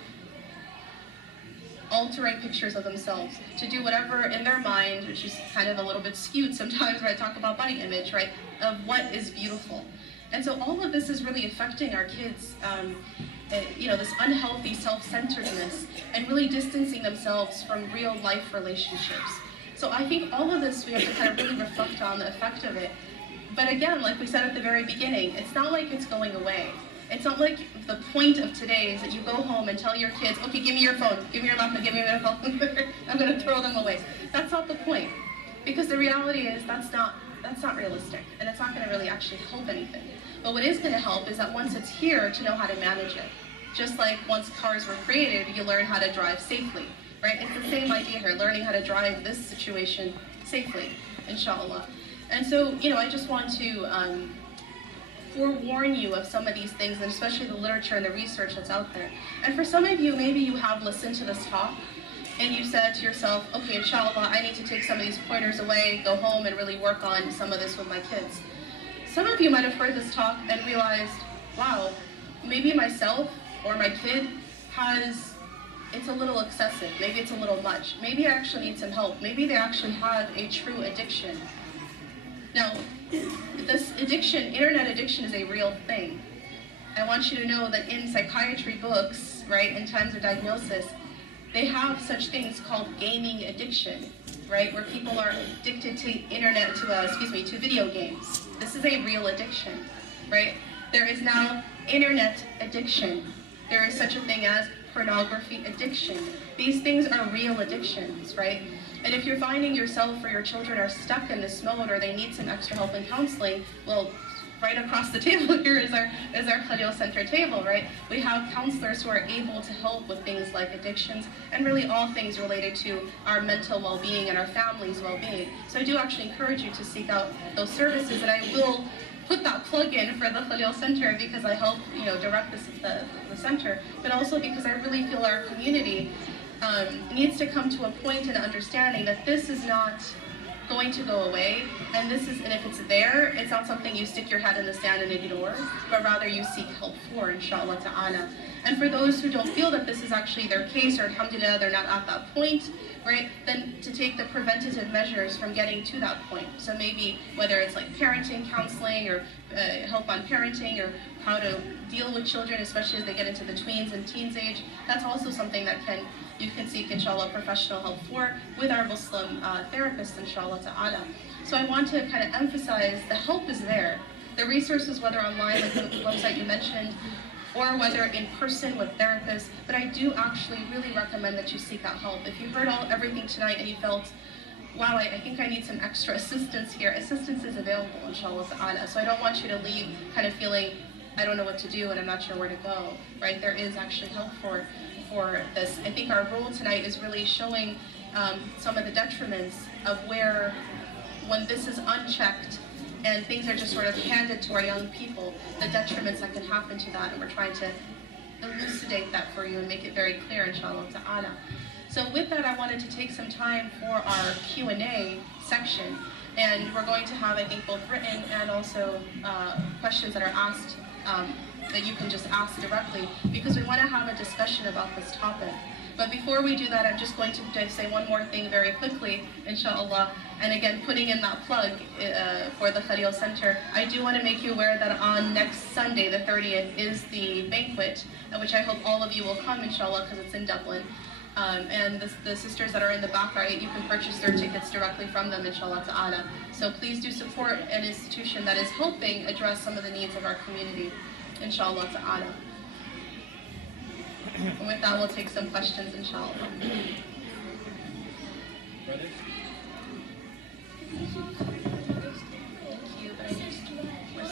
Altering pictures of themselves to do whatever in their mind, which is kind of a little bit skewed sometimes when I talk about body image, right, of what is beautiful. And so all of this is really affecting our kids, this unhealthy self-centeredness and really distancing themselves from real life relationships. So I think all of this we have to kind of really reflect on the effect of it. But again, like we said at the very beginning, it's not like it's going away. It's not like the point of today is that you go home and tell your kids, okay, give me your phone, give me your laptop, give me your phone, I'm going to throw them away. That's not the point. Because the reality is that's not realistic, and it's not going to really actually help anything. But what is going to help is that once it's here, to know how to manage it. Just like once cars were created, you learn how to drive safely, right? It's the same idea here, learning how to drive this situation safely, inshallah. And so, I just want to forewarn you of some of these things, and especially the literature and the research that's out there. And for some of you, maybe you have listened to this talk, and you said to yourself, okay, inshallah, I need to take some of these pointers away, go home and really work on some of this with my kids. Some of you might have heard this talk and realized, wow, maybe myself or my kid it's a little excessive, maybe it's a little much, maybe I actually need some help, maybe they actually have a true addiction. Now, this addiction, internet addiction, is a real thing. I want you to know that in psychiatry books, right, in times of diagnosis, they have such things called gaming addiction, right, where people are addicted to to video games. This is a real addiction, right? There is now internet addiction. There is such a thing as pornography addiction. These things are real addictions, right? And if you're finding yourself or your children are stuck in this mode or they need some extra help in counseling, well, right across the table here is our Khalil Center table, right? We have counselors who are able to help with things like addictions and really all things related to our mental well-being and our family's well-being. So I do actually encourage you to seek out those services, and I will put that plug in for the Khalil Center because I help direct the center, but also because I really feel our community needs to come to a point in understanding that this is not going to go away, and if it's there, it's not something you stick your head in the sand and ignore, but rather you seek help for, inshallah ta'ala. And for those who don't feel that this is actually their case, or alhamdulillah, they're not at that point, right, then to take the preventative measures from getting to that point. So maybe whether it's like parenting, counseling, or help on parenting, or how to deal with children, especially as they get into the tweens and teens age, that's also something that you can seek, inshallah, professional help for with our Muslim therapists, inshallah ta'ala. So I want to kind of emphasize the help is there. The resources, whether online, like the website you mentioned, or whether in person with therapists, but I do actually really recommend that you seek out help. If you heard everything tonight and you felt, wow, I think I need some extra assistance here, assistance is available, inshallah ta'ala. So I don't want you to leave kind of feeling, I don't know what to do and I'm not sure where to go, right? There is actually help for this. I think our role tonight is really showing some of the detriments of when this is unchecked and things are just sort of handed to our young people, the detriments that can happen to that, and we're trying to elucidate that for you and make it very clear, inshallah ta'ala. So with that, I wanted to take some time for our Q&A section, and we're going to have, I think, both written and also questions that are asked that you can just ask directly, because we want to have a discussion about this topic. But before we do that, I'm just going to say one more thing very quickly, inshallah. And again, putting in that plug for the Khalil Center, I do want to make you aware that on next Sunday, the 30th, is the banquet, which I hope all of you will come, inshallah, because it's in Dublin. And the sisters that are in the back, right, you can purchase their tickets directly from them, inshallah ta'ala. So please do support an institution that is helping address some of the needs of our community, inshallah ta'ala. And with that, we'll take some questions, inshallah. Brother? Thank you, but we're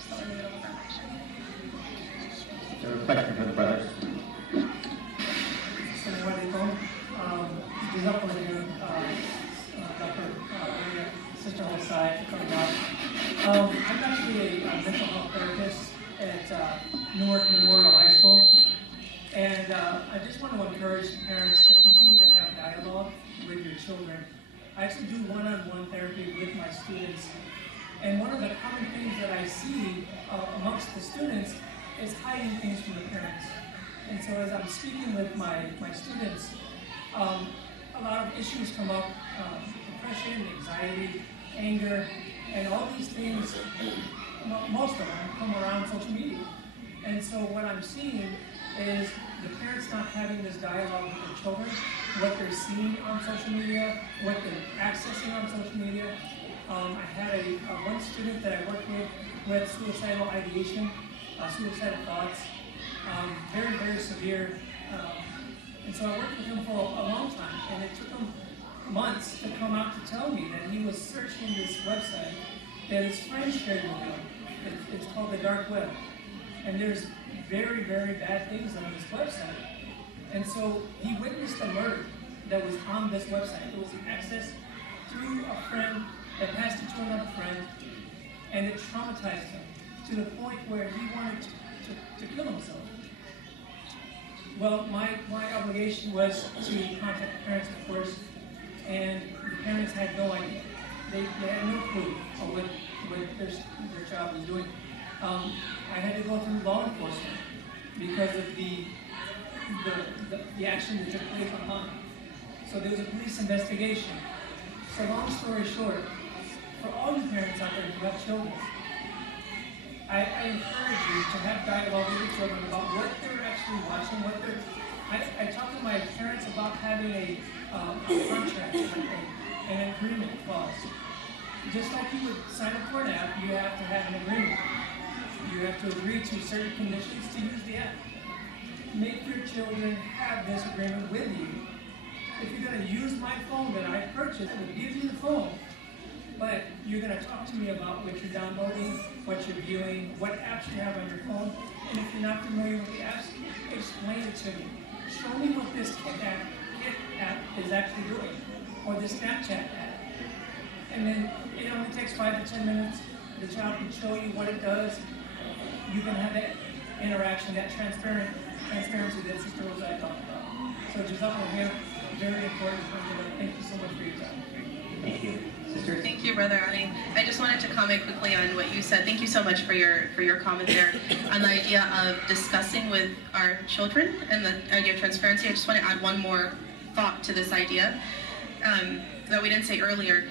still in the middle of our lecture. There was a question for the brothers. Assalamualaikum. Jazakallah, Dr. Sister Hosai, for coming out. I'm actually a mental health therapist at Newark Memorial High School. And I just want to encourage parents to continue to have dialogue with your children. I actually do one-on-one therapy with my students. And one of the common things that I see amongst the students is hiding things from the parents. And so as I'm speaking with my students, a lot of issues come up, depression, anxiety, anger, and all these things, most of them come around social media. And so what I'm seeing is the parents not having this dialogue with their children, what they're seeing on social media, what they're accessing on social media. I had one student that I worked with suicidal ideation, suicidal thoughts, very, very severe. And so I worked with him for a long time, and it took him months to come out to tell me that he was searching this website that his friends shared with him. It's called the dark web. And there's very, very bad things on this website. And so he witnessed a murder that was on this website. It was accessed through a friend that passed it to another friend, and it traumatized him to the point where he wanted to kill himself. Well, my obligation was to contact the parents, of course, and the parents had no idea. They had no clue of what their child was doing. I had to go through law enforcement because of the action that took place online. So there was a police investigation. So long story short, for all you parents out there who have children, I encourage you to have dialogue with your children about what they're actually watching, I talk to my parents about having a contract, an agreement clause. Just like you would sign up for an app, you have to have an agreement. You have to agree to certain conditions to use the app. Make your children have this agreement with you. If you're going to use my phone that I purchased, I will give you the phone. But you're going to talk to me about what you're downloading, what you're viewing, what apps you have on your phone. And if you're not familiar with the apps, explain it to me. Show me what this Kit app is actually doing, or the Snapchat app. And then it only takes 5 to 10 minutes. The child can show you what it does. You can have that interaction, that transparency that Sister Hosai talked about. So Jazakallah here, very important. Thank you so much for your time. Thank you. Sister? Thank you, Brother Ali. I just wanted to comment quickly on what you said. Thank you so much for your comment there on the idea of discussing with our children and the idea of transparency. I just want to add one more thought to this idea that we didn't say earlier.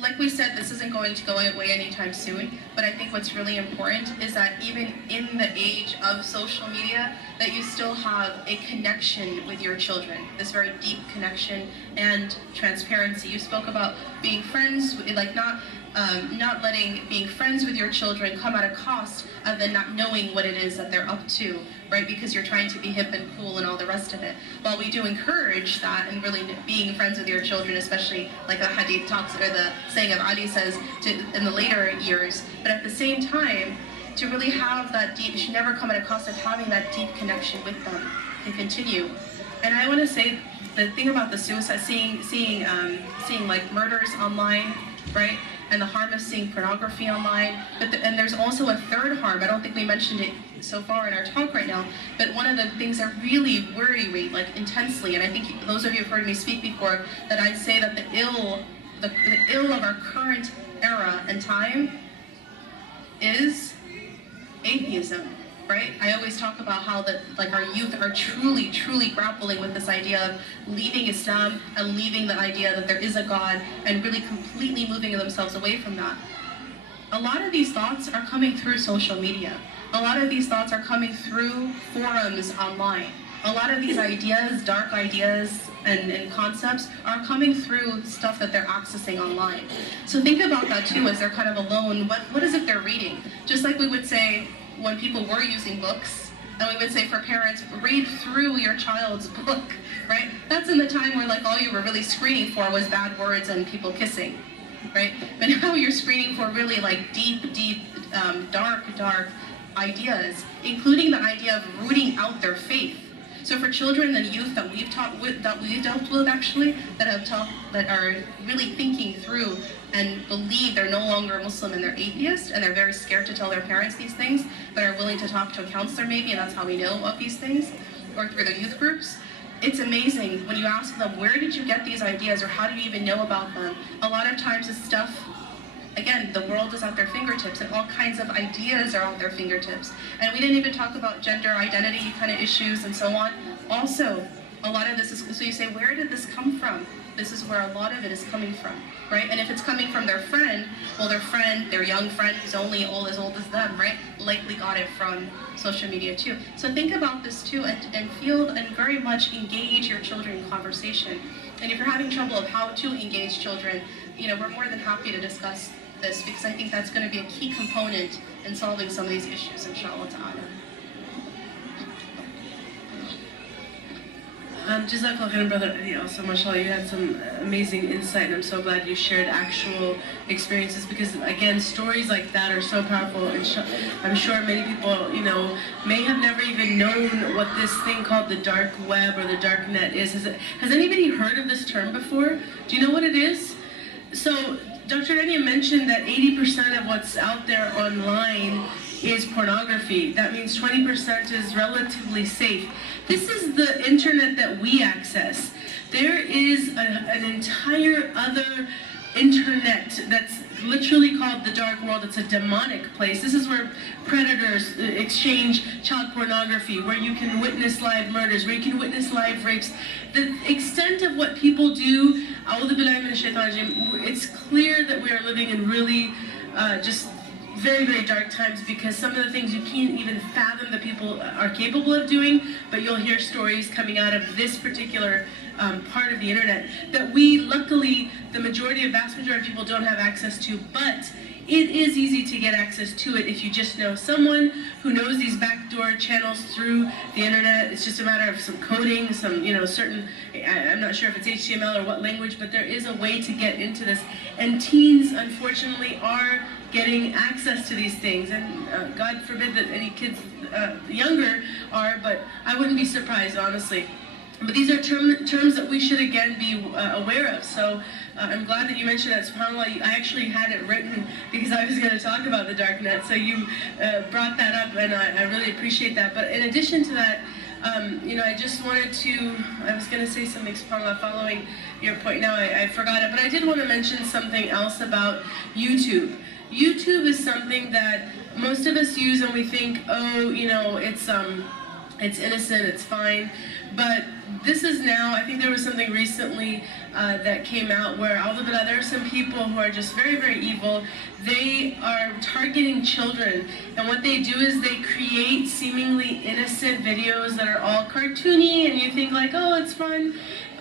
Like we said, this isn't going to go away anytime soon, but I think what's really important is that even in the age of social media, that you still have a connection with your children, this very deep connection and transparency. You spoke about being friends, like not letting being friends with your children come at a cost of then not knowing what it is that they're up to, right? Because you're trying to be hip and cool and all the rest of it. While we do encourage that and really being friends with your children, especially like the hadith talks, or the saying of Ali says in the later years, but at the same time, to really have that deep, it should never come at a cost of having that deep connection with them and continue. And I want to say the thing about the suicide, seeing like murders online, right? And the harm of seeing pornography online. And there's also a third harm. I don't think we mentioned it so far in our talk right now, but one of the things that really worry me, like intensely, and I think those of you have heard me speak before, that I'd say that the ill of our current era and time is atheism, right? I always talk about how our youth are truly, truly grappling with this idea of leaving Islam and leaving the idea that there is a God and really completely moving themselves away from that. A lot of these thoughts are coming through social media. A lot of these thoughts are coming through forums online. A lot of these ideas, dark ideas and concepts are coming through stuff that they're accessing online. So think about that too as they're kind of alone. What is it they're reading? Just like we would say when people were using books, and we would say for parents, read through your child's book, right? That's in the time where like all you were really screening for was bad words and people kissing, right? But now you're screening for really like deep, dark ideas, including the idea of rooting out their faith. So for children and youth that we've dealt with actually, that are really thinking through and believe they're no longer Muslim and they're atheist and they're very scared to tell their parents these things, but are willing to talk to a counselor maybe, and that's how we know of these things, or through the youth groups. It's amazing when you ask them, where did you get these ideas, or how do you even know about them? A lot of times it's stuff, again, the world is at their fingertips and all kinds of ideas are at their fingertips. And we didn't even talk about gender identity kind of issues and so on. Also, a lot of this is, so you say, where did this come from? This is where a lot of it is coming from, right? And if it's coming from their friend, well, their young friend who's only as old as them, right? Likely got it from social media too. So think about this too and feel and very much engage your children in conversation. And if you're having trouble of how to engage children, we're more than happy to discuss this because I think that's going to be a key component in solving some of these issues, inshallah ta'ala. Jazakallah khairan, brother. Also, mashallah, you had some amazing insight, and I'm so glad you shared actual experiences because, again, stories like that are so powerful. And I'm sure many people, may have never even known what this thing called the dark web or the dark net is. Has anybody heard of this term before? Do you know what it is? So, Dr. Rania mentioned that 80% of what's out there online is pornography. That means 20% is relatively safe. This is the internet that we access. There is an entire other internet that's literally called the dark world. It's a demonic place. This is where predators exchange child pornography, where you can witness live murders, where you can witness live rapes. The extent of what people do, it's clear that we are living in really just very, very dark times because some of the things you can't even fathom that people are capable of doing, but you'll hear stories coming out of this particular part of the internet that we, luckily, the vast majority of people don't have access to, but it is easy to get access to it if you just know someone who knows these backdoor channels through the internet. It's just a matter of some coding, some, certain, I'm not sure if it's HTML or what language, but there is a way to get into this. And teens, unfortunately, are getting access to these things. And God forbid that any kids younger are, but I wouldn't be surprised, honestly. But these are terms that we should, again, be aware of. So I'm glad that you mentioned that. SubhanAllah, I actually had it written because I was going to talk about the dark net. So you brought that up, and I really appreciate that. But in addition to that, I just wanted to, I was going to say something, SubhanAllah, following your point. Now I forgot it. But I did want to mention something else about YouTube. YouTube is something that most of us use and we think, oh, it's innocent, it's fine. But this is now, I think there was something recently that came out where there are some people who are just very, very evil. They are targeting children. And what they do is they create seemingly innocent videos that are all cartoony and you think like, oh, it's fun.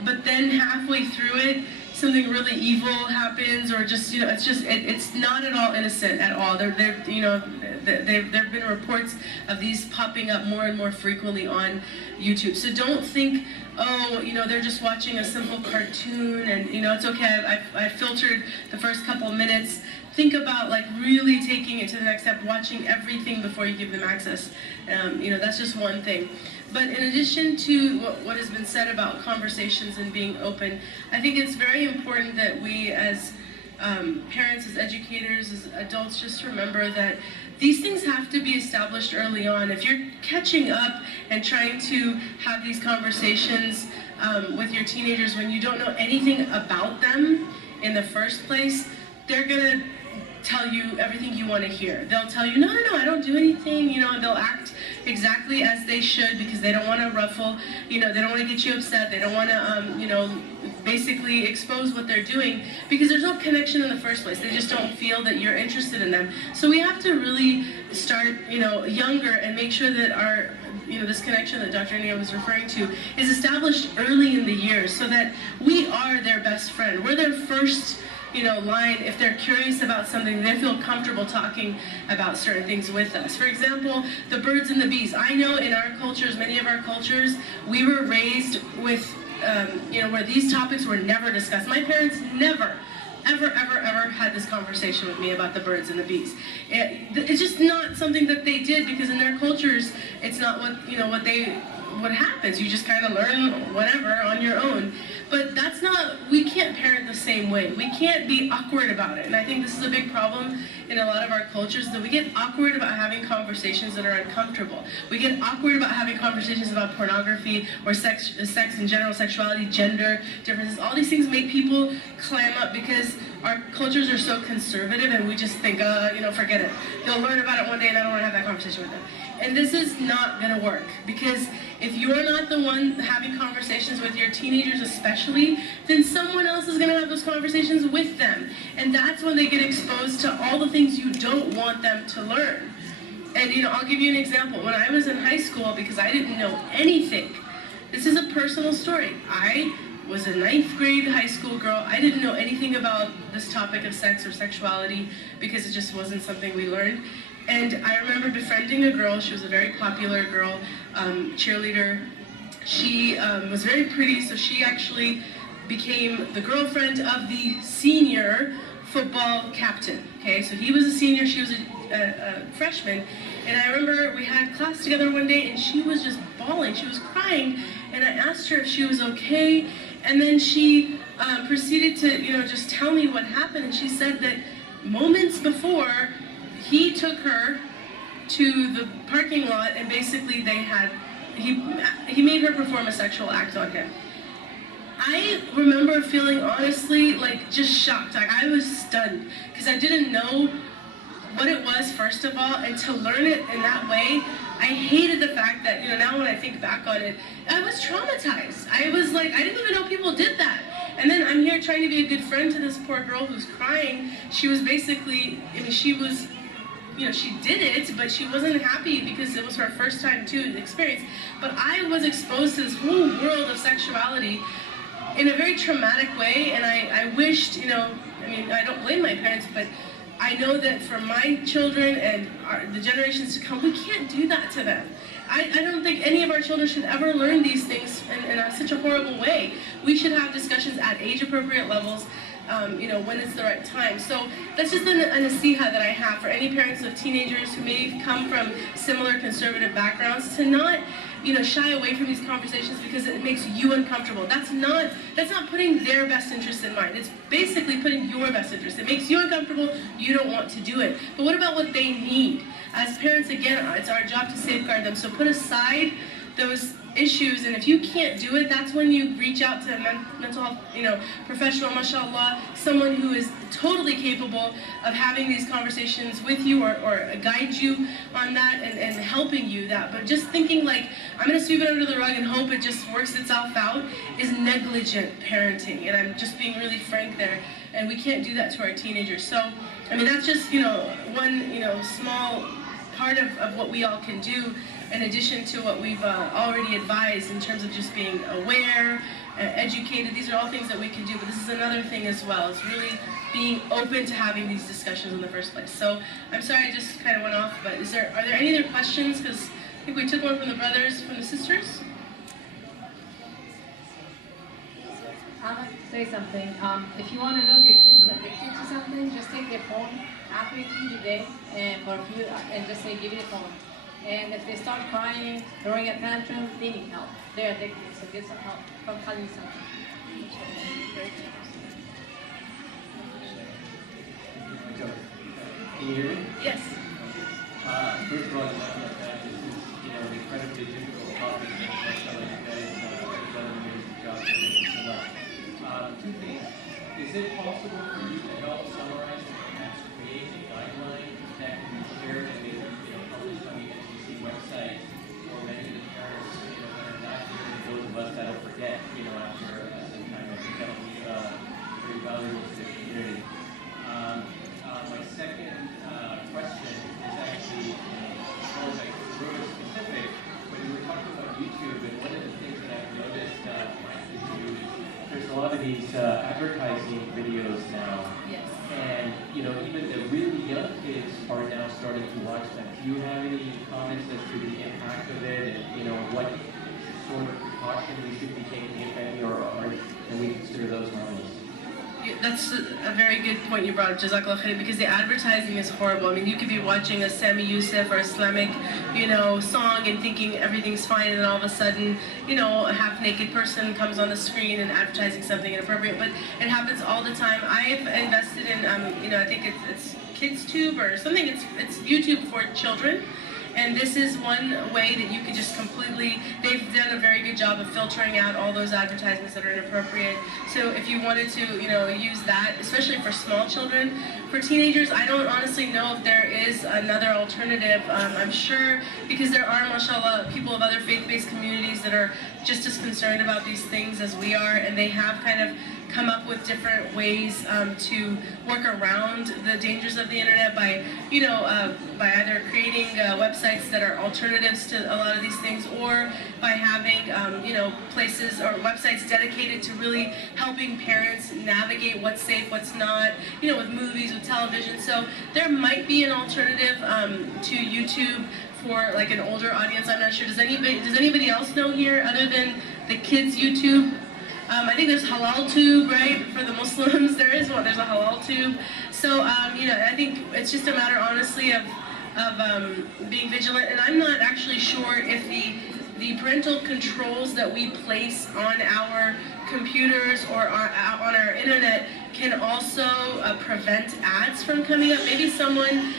But then halfway through it, something really evil happens, or just, it's not at all innocent at all. There have been reports of these popping up more and more frequently on YouTube. So don't think, oh, they're just watching a simple cartoon and, it's okay, I filtered the first couple minutes. Think about really taking it to the next step, watching everything before you give them access. That's just one thing. But in addition to what has been said about conversations and being open, I think it's very important that we as parents, as educators, as adults, just remember that these things have to be established early on. If you're catching up and trying to have these conversations with your teenagers when you don't know anything about them in the first place, they're going to tell you everything you want to hear. They'll tell you, no, I don't do anything, and they'll act exactly as they should because they don't want to ruffle, they don't want to get you upset, they don't want to, basically expose what they're doing because there's no connection in the first place. They just don't feel that you're interested in them. So we have to really start, younger and make sure that our, this connection that Dr. Rania was referring to is established early in the years so that we are their best friend. We're their first line. If they're curious about something, they feel comfortable talking about certain things with us. For example, the birds and the bees. I know in our cultures, many of our cultures, we were raised with, where these topics were never discussed. My parents never, ever had this conversation with me about the birds and the bees. It's just not something that they did because in their cultures, it's not what happens. You just kind of learn whatever on your own. But that's not, we can't parent the same way. We can't be awkward about it. And I think this is a big problem in a lot of our cultures, that we get awkward about having conversations that are uncomfortable. We get awkward about having conversations about pornography or sex in general, sexuality, gender differences. All these things make people clam up because our cultures are so conservative and we just think, forget it. They'll learn about it one day and I don't want to have that conversation with them. And this is not going to work because if you're not the one having conversations with your teenagers especially, then someone else is going to have those conversations with them. And that's when they get exposed to all the things you don't want them to learn. And I'll give you an example. When I was in high school, because I didn't know anything, this is a personal story. I was a 9th grade high school girl. I didn't know anything about this topic of sex or sexuality because it just wasn't something we learned. And I remember befriending a girl. She was a very popular girl, cheerleader. She was very pretty, so she actually became the girlfriend of the senior football captain. Okay, so he was a senior, she was a freshman. And I remember we had class together one day and she was just bawling, she was crying. And I asked her if she was okay. And then she proceeded to, just tell me what happened. And she said that moments before, he took her to the parking lot and basically he made her perform a sexual act on him. I remember feeling honestly just shocked. I was stunned because I didn't know what it was first of all, and to learn it in that way, I hated the fact that, now when I think back on it, I was traumatized. I was I didn't even know people did that. And then I'm here trying to be a good friend to this poor girl who's crying. She was basically, she was, she did it, but she wasn't happy because it was her first time to experience. But I was exposed to this whole world of sexuality in a very traumatic way, and I wished, I don't blame my parents, but I know that for my children and the generations to come, we can't do that to them. I don't think any of our children should ever learn these things in such a horrible way. We should have discussions at age-appropriate levels, when it's the right time. So that's just a nasiha that I have for any parents of teenagers who may come from similar conservative backgrounds to not, shy away from these conversations because it makes you uncomfortable. That's not putting their best interest in mind. It's basically putting your best interest. It makes you uncomfortable, you don't want to do it. But what about what they need? As parents, again, it's our job to safeguard them. So put aside those issues, and if you can't do it, that's when you reach out to a mental health, professional, mashallah, someone who is totally capable of having these conversations with you or guide you on that and helping you that. But just thinking I'm going to sweep it under the rug and hope it just works itself out is negligent parenting. And I'm just being really frank there. And we can't do that to our teenagers. So, that's just, one, small part of what we all can do, in addition to what we've already advised in terms of just being aware, educated. These are all things that we can do, but this is another thing as well. It's really being open to having these discussions in the first place. So I'm sorry I just kind of went off, but are there any other questions? Because I think we took one from the brothers, from the sisters. I'd like to say something. If you want to know if your kids are addicted to something, just take their phone halfway through the day and for a few, and just say, give me the phone. And if they start crying, throwing a tantrum, they need help. They're addicted, so get some help from Khalil. Can you hear me? Yes. First of all, I want that this is, an incredibly difficult topic, and I feel like you guys have done an amazing job. Thank you so much. Two things. Is it possible for you to help summarize and perhaps create a seeing videos now. Yes. And, you know, even the really young kids are now starting to watch them. Do you have any comments as to the impact of it and, you know, what sort of precaution we should be taking, if any, or can we consider those harmless? That's a very good point you brought up, Jazakallah khair, because the advertising is horrible. I mean, you could be watching a Sami Yusuf or Islamic, you know, song and thinking everything's fine, and all of a sudden, you know, a half-naked person comes on the screen and advertising something inappropriate. But it happens all the time. I've invested in, you know, I think it's KidsTube or something. It's YouTube for children. And this is one way that you could just completely, they've done a very good job of filtering out all those advertisements that are inappropriate. So if you wanted to, you know, use that, especially for small children. For teenagers, I don't honestly know if there is another alternative. I'm sure, because there are, mashallah, people of other faith-based communities that are just as concerned about these things as we are, and they have kind of come up with different ways to work around the dangers of the internet by, you know, by either creating websites that are alternatives to a lot of these things, or by having, you know, places or websites dedicated to really helping parents navigate what's safe, what's not, you know, with movies, with television. So there might be an alternative to YouTube for like an older audience. I'm not sure. Does anybody else know here other than the kids YouTube? I think there's Halal Tube, right? For the Muslims, there is one. There's a Halal Tube. So, you know, I think it's just a matter, honestly, of being vigilant. And I'm not actually sure if the parental controls that we place on our computers or on our internet can also prevent ads from coming up. Maybe someone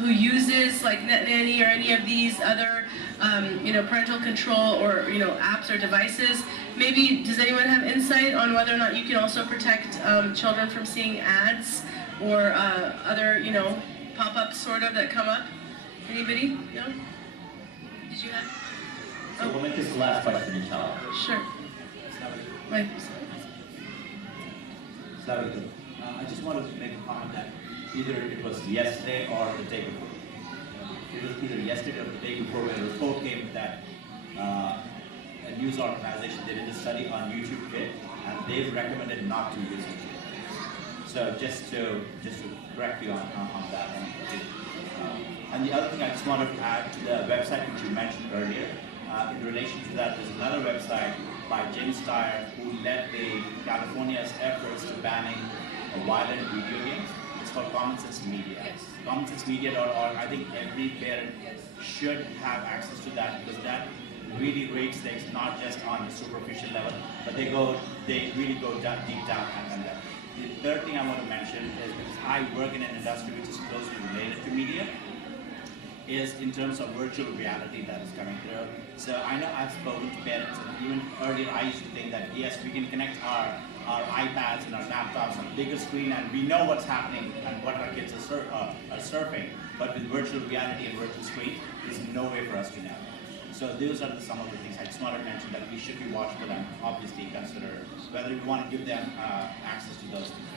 who uses like NetNanny or any of these other you know, parental control or, you know, apps or devices. Maybe, does anyone have insight on whether or not you can also protect children from seeing ads or other, you know, pop-ups sort of that come up? Anybody? No? Did you have? So we'll make this the last question, inshallah. Sure. Right. I just wanted to make a comment that either it was yesterday or the day before. It was either yesterday or the day before when a report came that a news organization did a study on YouTube Kid, and they've recommended not to use it. So just to correct you on that one. And the other thing I just wanted to add to the website which you mentioned earlier, in relation to that, there's another website by Jim Steyer who led California's efforts to banning violent video games. It's called Common Sense Media. Yes. CommonSenseMedia.org. I think every parent should have access to that, because that really rates things not just on the superficial level, but they really go deep down and that. The third thing I want to mention is, because I work in an industry which is closely related to media, is in terms of virtual reality that is coming through. So I know I've spoken to parents, and even earlier I used to think that yes, we can connect our iPads and our laptops on a bigger screen and we know what's happening and what our kids are surfing. But with virtual reality and virtual screen, there's no way for us to know. So those are some of the things I just wanted to mention, that we should be watchful and obviously consider whether we want to give them access to those things.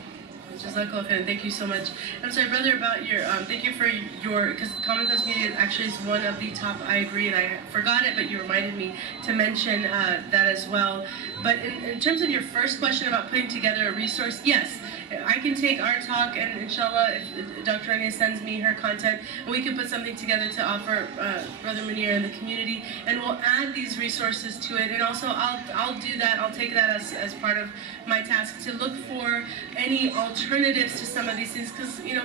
Jazakallah khair, thank you so much. I'm sorry, brother, about your, thank you for your, because Common Sense Media actually is one of the top, I agree, and I forgot it, but you reminded me to mention that as well. But in terms of your first question about putting together a resource, yes, I can take our talk, and inshallah, if Dr. Rania sends me her content, we can put something together to offer Brother Munir and the community, and we'll add these resources to it. And also, I'll do that, I'll take that as part of my task, to look for any alternatives to some of these things, because, you know,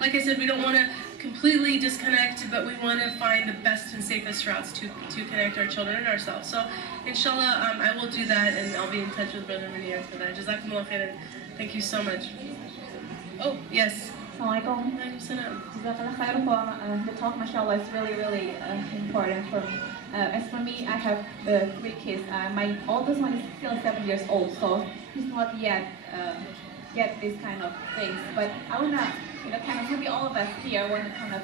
like I said, we don't want to completely disconnect, but we want to find the best and safest routes to connect our children and ourselves. So, inshallah, I will do that, and I'll be in touch with Brother Munir for that. Jazakumullah khairan. Thank you so much. Oh, yes. Assalamualaikum. Jazakallah khair for the talk, mashallah, is really, really important for me. As for me, I have 3 kids. My oldest one is still 7 years old, so he's not yet get these kind of things. But I wanna, you know, kind of maybe all of us here wanna kind of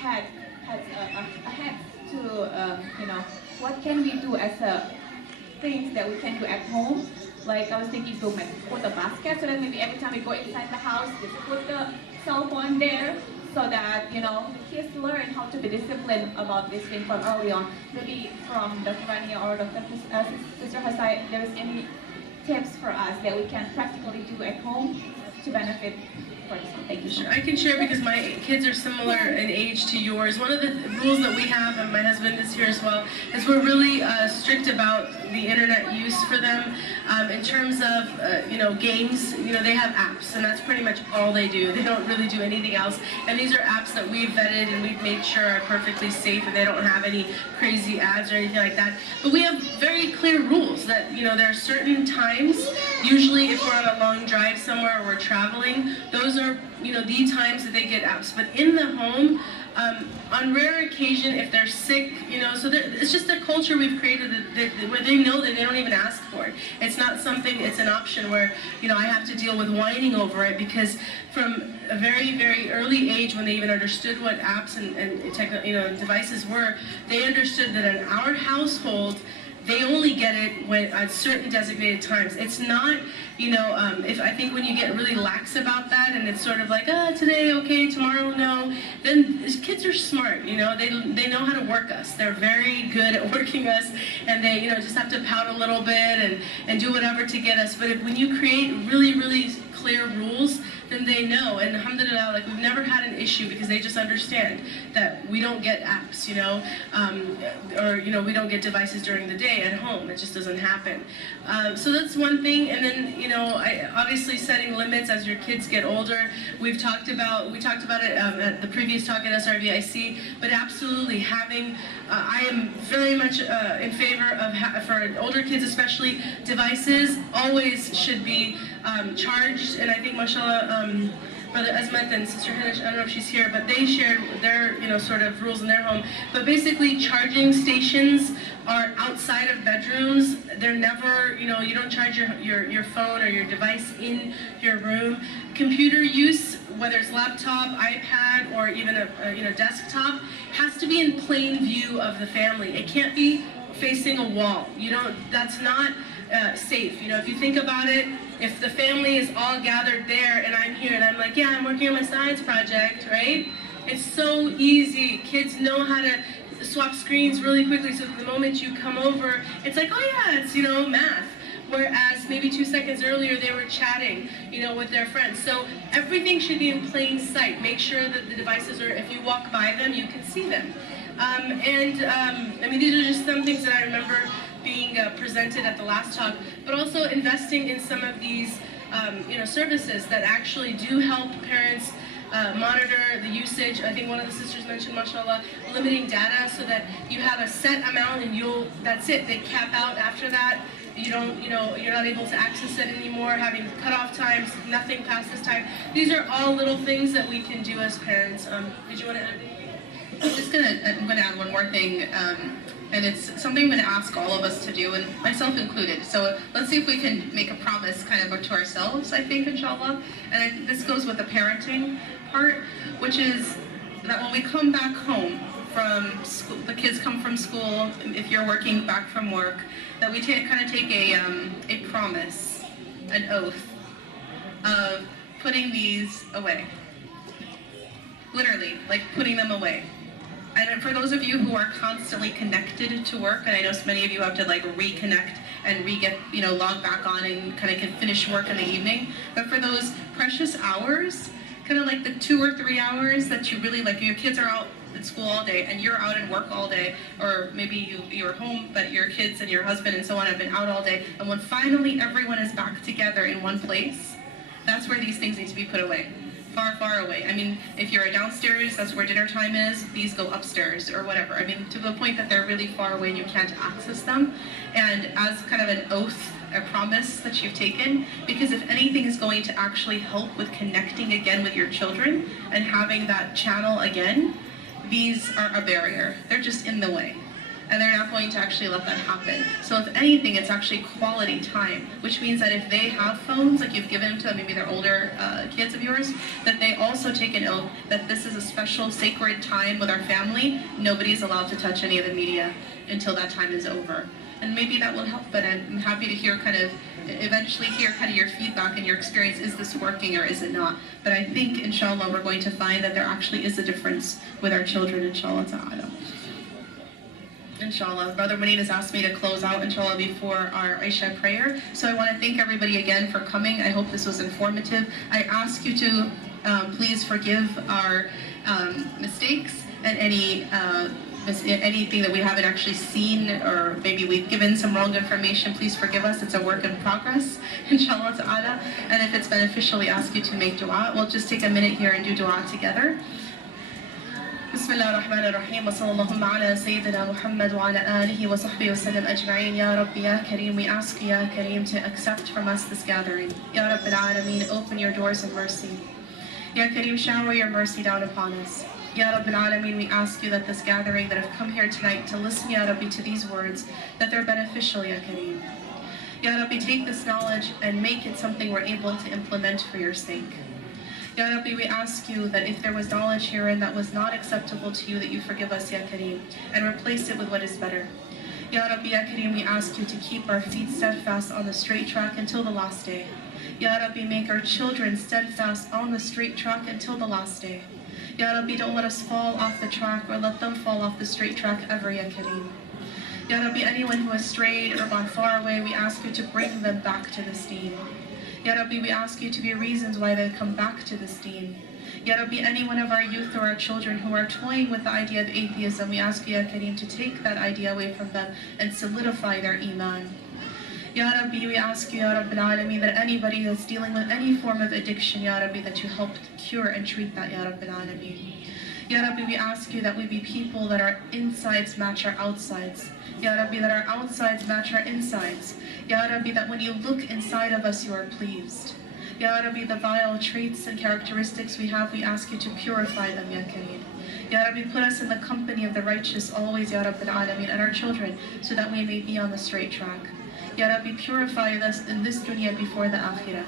had a head to, you know, what can we do as things that we can do at home. Like I was thinking to put a basket so that maybe every time we go inside the house, just put the cell phone there, so that, you know, the kids learn how to be disciplined about this thing from early on. Maybe from Dr. Rania or Dr. Sister Hosai, there is any tips for us that we can practically do at home to benefit for this? Thank you. Sure, I can share because my kids are similar in age to yours. One of the rules that we have, and my husband is here as well, is we're really strict about the internet use for them. In terms of games, they have apps, and that's pretty much all they do. They don't really do anything else. And these are apps that we've vetted and we've made sure are perfectly safe, and they don't have any crazy ads or anything like that. But we have very clear rules that there are certain times. Usually, if we're on a long drive somewhere or we're traveling, those are the times that they get apps. But in the home, on rare occasion, if they're sick, so it's just a culture we've created where they know that they don't even ask for it. It's not something, it's an option where, I have to deal with whining over it, because from a very, very early age, when they even understood what apps and devices were, they understood that in our household, they only get it at certain designated times. It's not, if I think when you get really lax about that, and it's sort of like, today okay, tomorrow no, then kids are smart, they know how to work us. They're very good at working us, and they, just have to pout a little bit and do whatever to get us. But when you create really, really clear rules, then they know. And alhamdulillah, we've never had an issue, because they just understand that we don't get apps, or we don't get devices during the day at home. It just doesn't happen. So that's one thing. And then, obviously setting limits as your kids get older. We talked about it at the previous talk at SRVIC, but absolutely having, I am very much in favor of, for older kids especially, devices always should be charged. And I think, mashallah, Brother Azmat and Sister Hinish, I don't know if she's here, but they shared their, sort of rules in their home. But basically, charging stations are outside of bedrooms. They're never, you don't charge your phone or your device in your room. Computer use, whether it's laptop, iPad, or even a desktop, has to be in plain view of the family. It can't be facing a wall. That's not safe. If you think about it, if the family is all gathered there and I'm here and I'm like, yeah, I'm working on my science project, right? It's so easy. Kids know how to swap screens really quickly, so that the moment you come over, it's like, oh yeah, it's, math. Whereas maybe 2 seconds earlier they were chatting, with their friends. So everything should be in plain sight. Make sure that the devices are, if you walk by them, you can see them. These are just some things that I remember being presented at the last talk, but also investing in some of these services that actually do help parents monitor the usage. I think one of the sisters mentioned, mashallah, limiting data so that you have a set amount and that's it. They cap out after that. You're not able to access it anymore, having cutoff times, nothing past this time. These are all little things that we can do as parents. Did you want to add anything? I'm gonna add one more thing. And it's something I'm going to ask all of us to do, and myself included. So let's see if we can make a promise kind of to ourselves, I think, inshallah. And this goes with the parenting part, which is that when we come back home from school, the kids come from school, if you're working back from work, that we kind of take a promise, an oath, of putting these away. Literally, like putting them away. And for those of you who are constantly connected to work, and I know many of you have to reconnect and log back on and kind of can finish work in the evening, but for those precious hours, kind of like the 2 or 3 hours that you really your kids are out at school all day and you're out and work all day, or maybe you're home but your kids and your husband and so on have been out all day, and when finally everyone is back together in one place, that's where these things need to be put away. Far, far away. If you're downstairs, that's where dinner time is, these go upstairs or whatever. To the point that they're really far away and you can't access them. And as kind of an oath, a promise that you've taken, because if anything is going to actually help with connecting again with your children and having that channel again, these are a barrier. They're just in the way. And they're not going to actually let that happen. So if anything, it's actually quality time, which means that if they have phones, like you've given them to maybe they're older kids of yours, that they also take an oath that this is a special sacred time with our family. Nobody's allowed to touch any of the media until that time is over. And maybe that will help, but I'm happy to hear eventually hear your feedback and your experience. Is this working or is it not? But I think, inshallah, we're going to find that there actually is a difference with our children, inshallah ta'ala. Inshallah. Brother Muneen has asked me to close out, inshallah, before our Isha prayer. So I want to thank everybody again for coming. I hope this was informative. I ask you to please forgive our mistakes and anything that we haven't actually seen, or maybe we've given some wrong information. Please forgive us. It's a work in progress, inshallah ta'ala. And if it's beneficial, we ask you to make dua. We'll just take a minute here and do dua together. بسم الله الرحمن الرحيم وصلى اللهم على سيدنا محمد وعلى آله وصحبه وسلم أجمعين. Ya Rabbi, Ya Kareem, we ask you, Ya Kareem, to accept from us this gathering. Ya Rabbil Alameen, open your doors of mercy. Ya Kareem, shower your mercy down upon us. Ya Rabbil Alameen, we ask you that this gathering that have come here tonight to listen, Ya Rabbi, to these words, that they're beneficial, Ya Kareem. Ya Rabbi, take this knowledge and make it something we're able to implement for your sake. Ya Rabbi, we ask you that if there was knowledge herein that was not acceptable to you, that you forgive us, Ya Kareem, and replace it with what is better. Ya Rabbi, Ya Kareem, we ask you to keep our feet steadfast on the straight track until the last day. Ya Rabbi, make our children steadfast on the straight track until the last day. Ya Rabbi, don't let us fall off the track or let them fall off the straight track ever, Ya Kareem. Ya Rabbi, anyone who has strayed or gone far away, we ask you to bring them back to this deen. Ya Rabbi, we ask you to be reasons why they come back to this deen. Ya Rabbi, any one of our youth or our children who are toying with the idea of atheism, we ask you, Ya Kareem, to take that idea away from them and solidify their iman. Ya Rabbi, we ask you, Ya Rabbil Alameen, that anybody that's dealing with any form of addiction, Ya Rabbi, that you help cure and treat that, Ya Rabbil Alameen. Ya Rabbi, we ask you that we be people that our insides match our outsides. Ya Rabbi, that our outsides match our insides. Ya Rabbi, that when you look inside of us, you are pleased. Ya Rabbi, the vile traits and characteristics we have, we ask you to purify them, Ya Kareem. Ya Rabbi, put us in the company of the righteous always, Ya Rabbil Alameen, and our children, so that we may be on the straight track. Ya Rabbi, purify us in this dunya before the akhirah.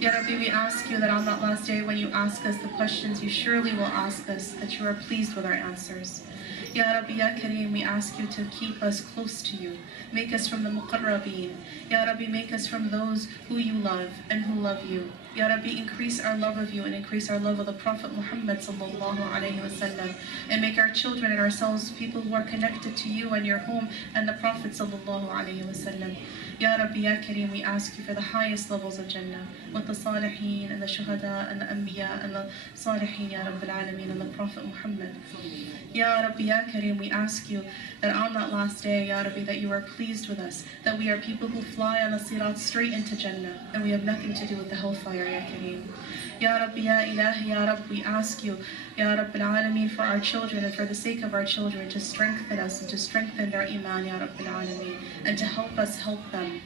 Ya Rabbi, we ask you that on that last day, when you ask us the questions you surely will ask us, that you are pleased with our answers. Ya Rabbi, Ya Kareem, we ask you to keep us close to you. Make us from the muqarrabeen. Ya Rabbi, make us from those who you love and who love you. Ya Rabbi, increase our love of you and increase our love of the Prophet Muhammad sallallahu alayhi wasallam, and make our children and ourselves people who are connected to you and your home and the Prophet sallallahu alayhi wasallam. Ya Rabbi, Ya Kareem, we ask you for the highest levels of Jannah, with the Salihin and the Shuhada and the Anbiya and the Salihin, Ya Rabbil Alameen, and the Prophet Muhammad. Ya Rabbi, Ya Kareem, we ask you that on that last day, Ya Rabbi, that you are pleased with us, that we are people who fly on the Sirat straight into Jannah, and we have nothing to do with the hellfire, Ya Kareem. Ya Rabbi, Ya Ilahi, Ya Rabbi, we ask you, Ya Rabbil Alameen, for our children and for the sake of our children, to strengthen us and to strengthen their iman, Ya Rabbil Alameen, and to help us help them.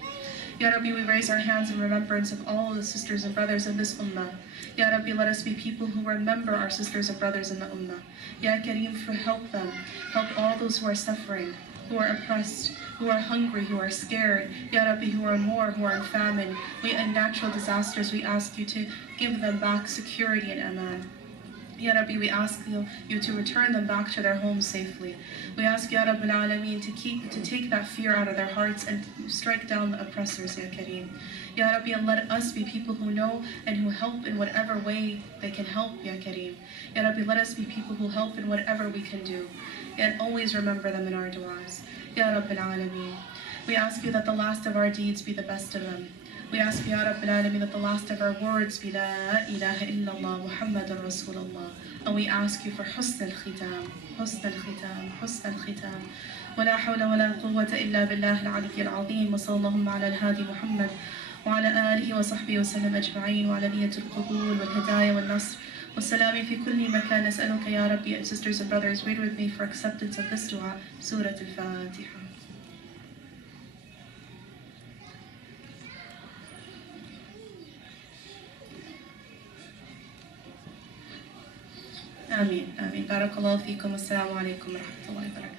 Ya Rabbi, we raise our hands in remembrance of all of the sisters and brothers in this ummah. Ya Rabbi, let us be people who remember our sisters and brothers in the ummah. Ya Kareem, for help them. Help all those who are suffering, who are oppressed, who are hungry, who are scared. Ya Rabbi, who are in war, who are in famine. In natural disasters, we ask you to give them back security and aman. Ya Rabbi, we ask you to return them back to their homes safely. We ask Ya Rabbil Alameen to take that fear out of their hearts and strike down the oppressors, Ya Kareem. Ya Rabbi, and let us be people who know and who help in whatever way they can help, Ya Kareem. Ya Rabbi, let us be people who help in whatever we can do, and always remember them in our du'as. Ya Rabbil Alameen. We ask you that the last of our deeds be the best of them. We ask Ya Rabbil Alameen that the last of our words be La ilaha illallah Muhammadur Rasulullah. And we ask you for husn al-khitam, husn al-khitam, husn al-khitam. ولا حول ولا قوة إلا بالله العلي العظيم وصلى اللهم على الهادي محمد وعلى آله وصحبه وسلم أجمعين وعلى نية القبول والهداية والنصر والسلام في كل مكان. أسألك يا ربي. And sisters and brothers, read with me for acceptance of this dua, Surah Al-Fatiha. آمين آمين. بارك الله فيكم. السلام عليكم ورحمة الله وبركاته.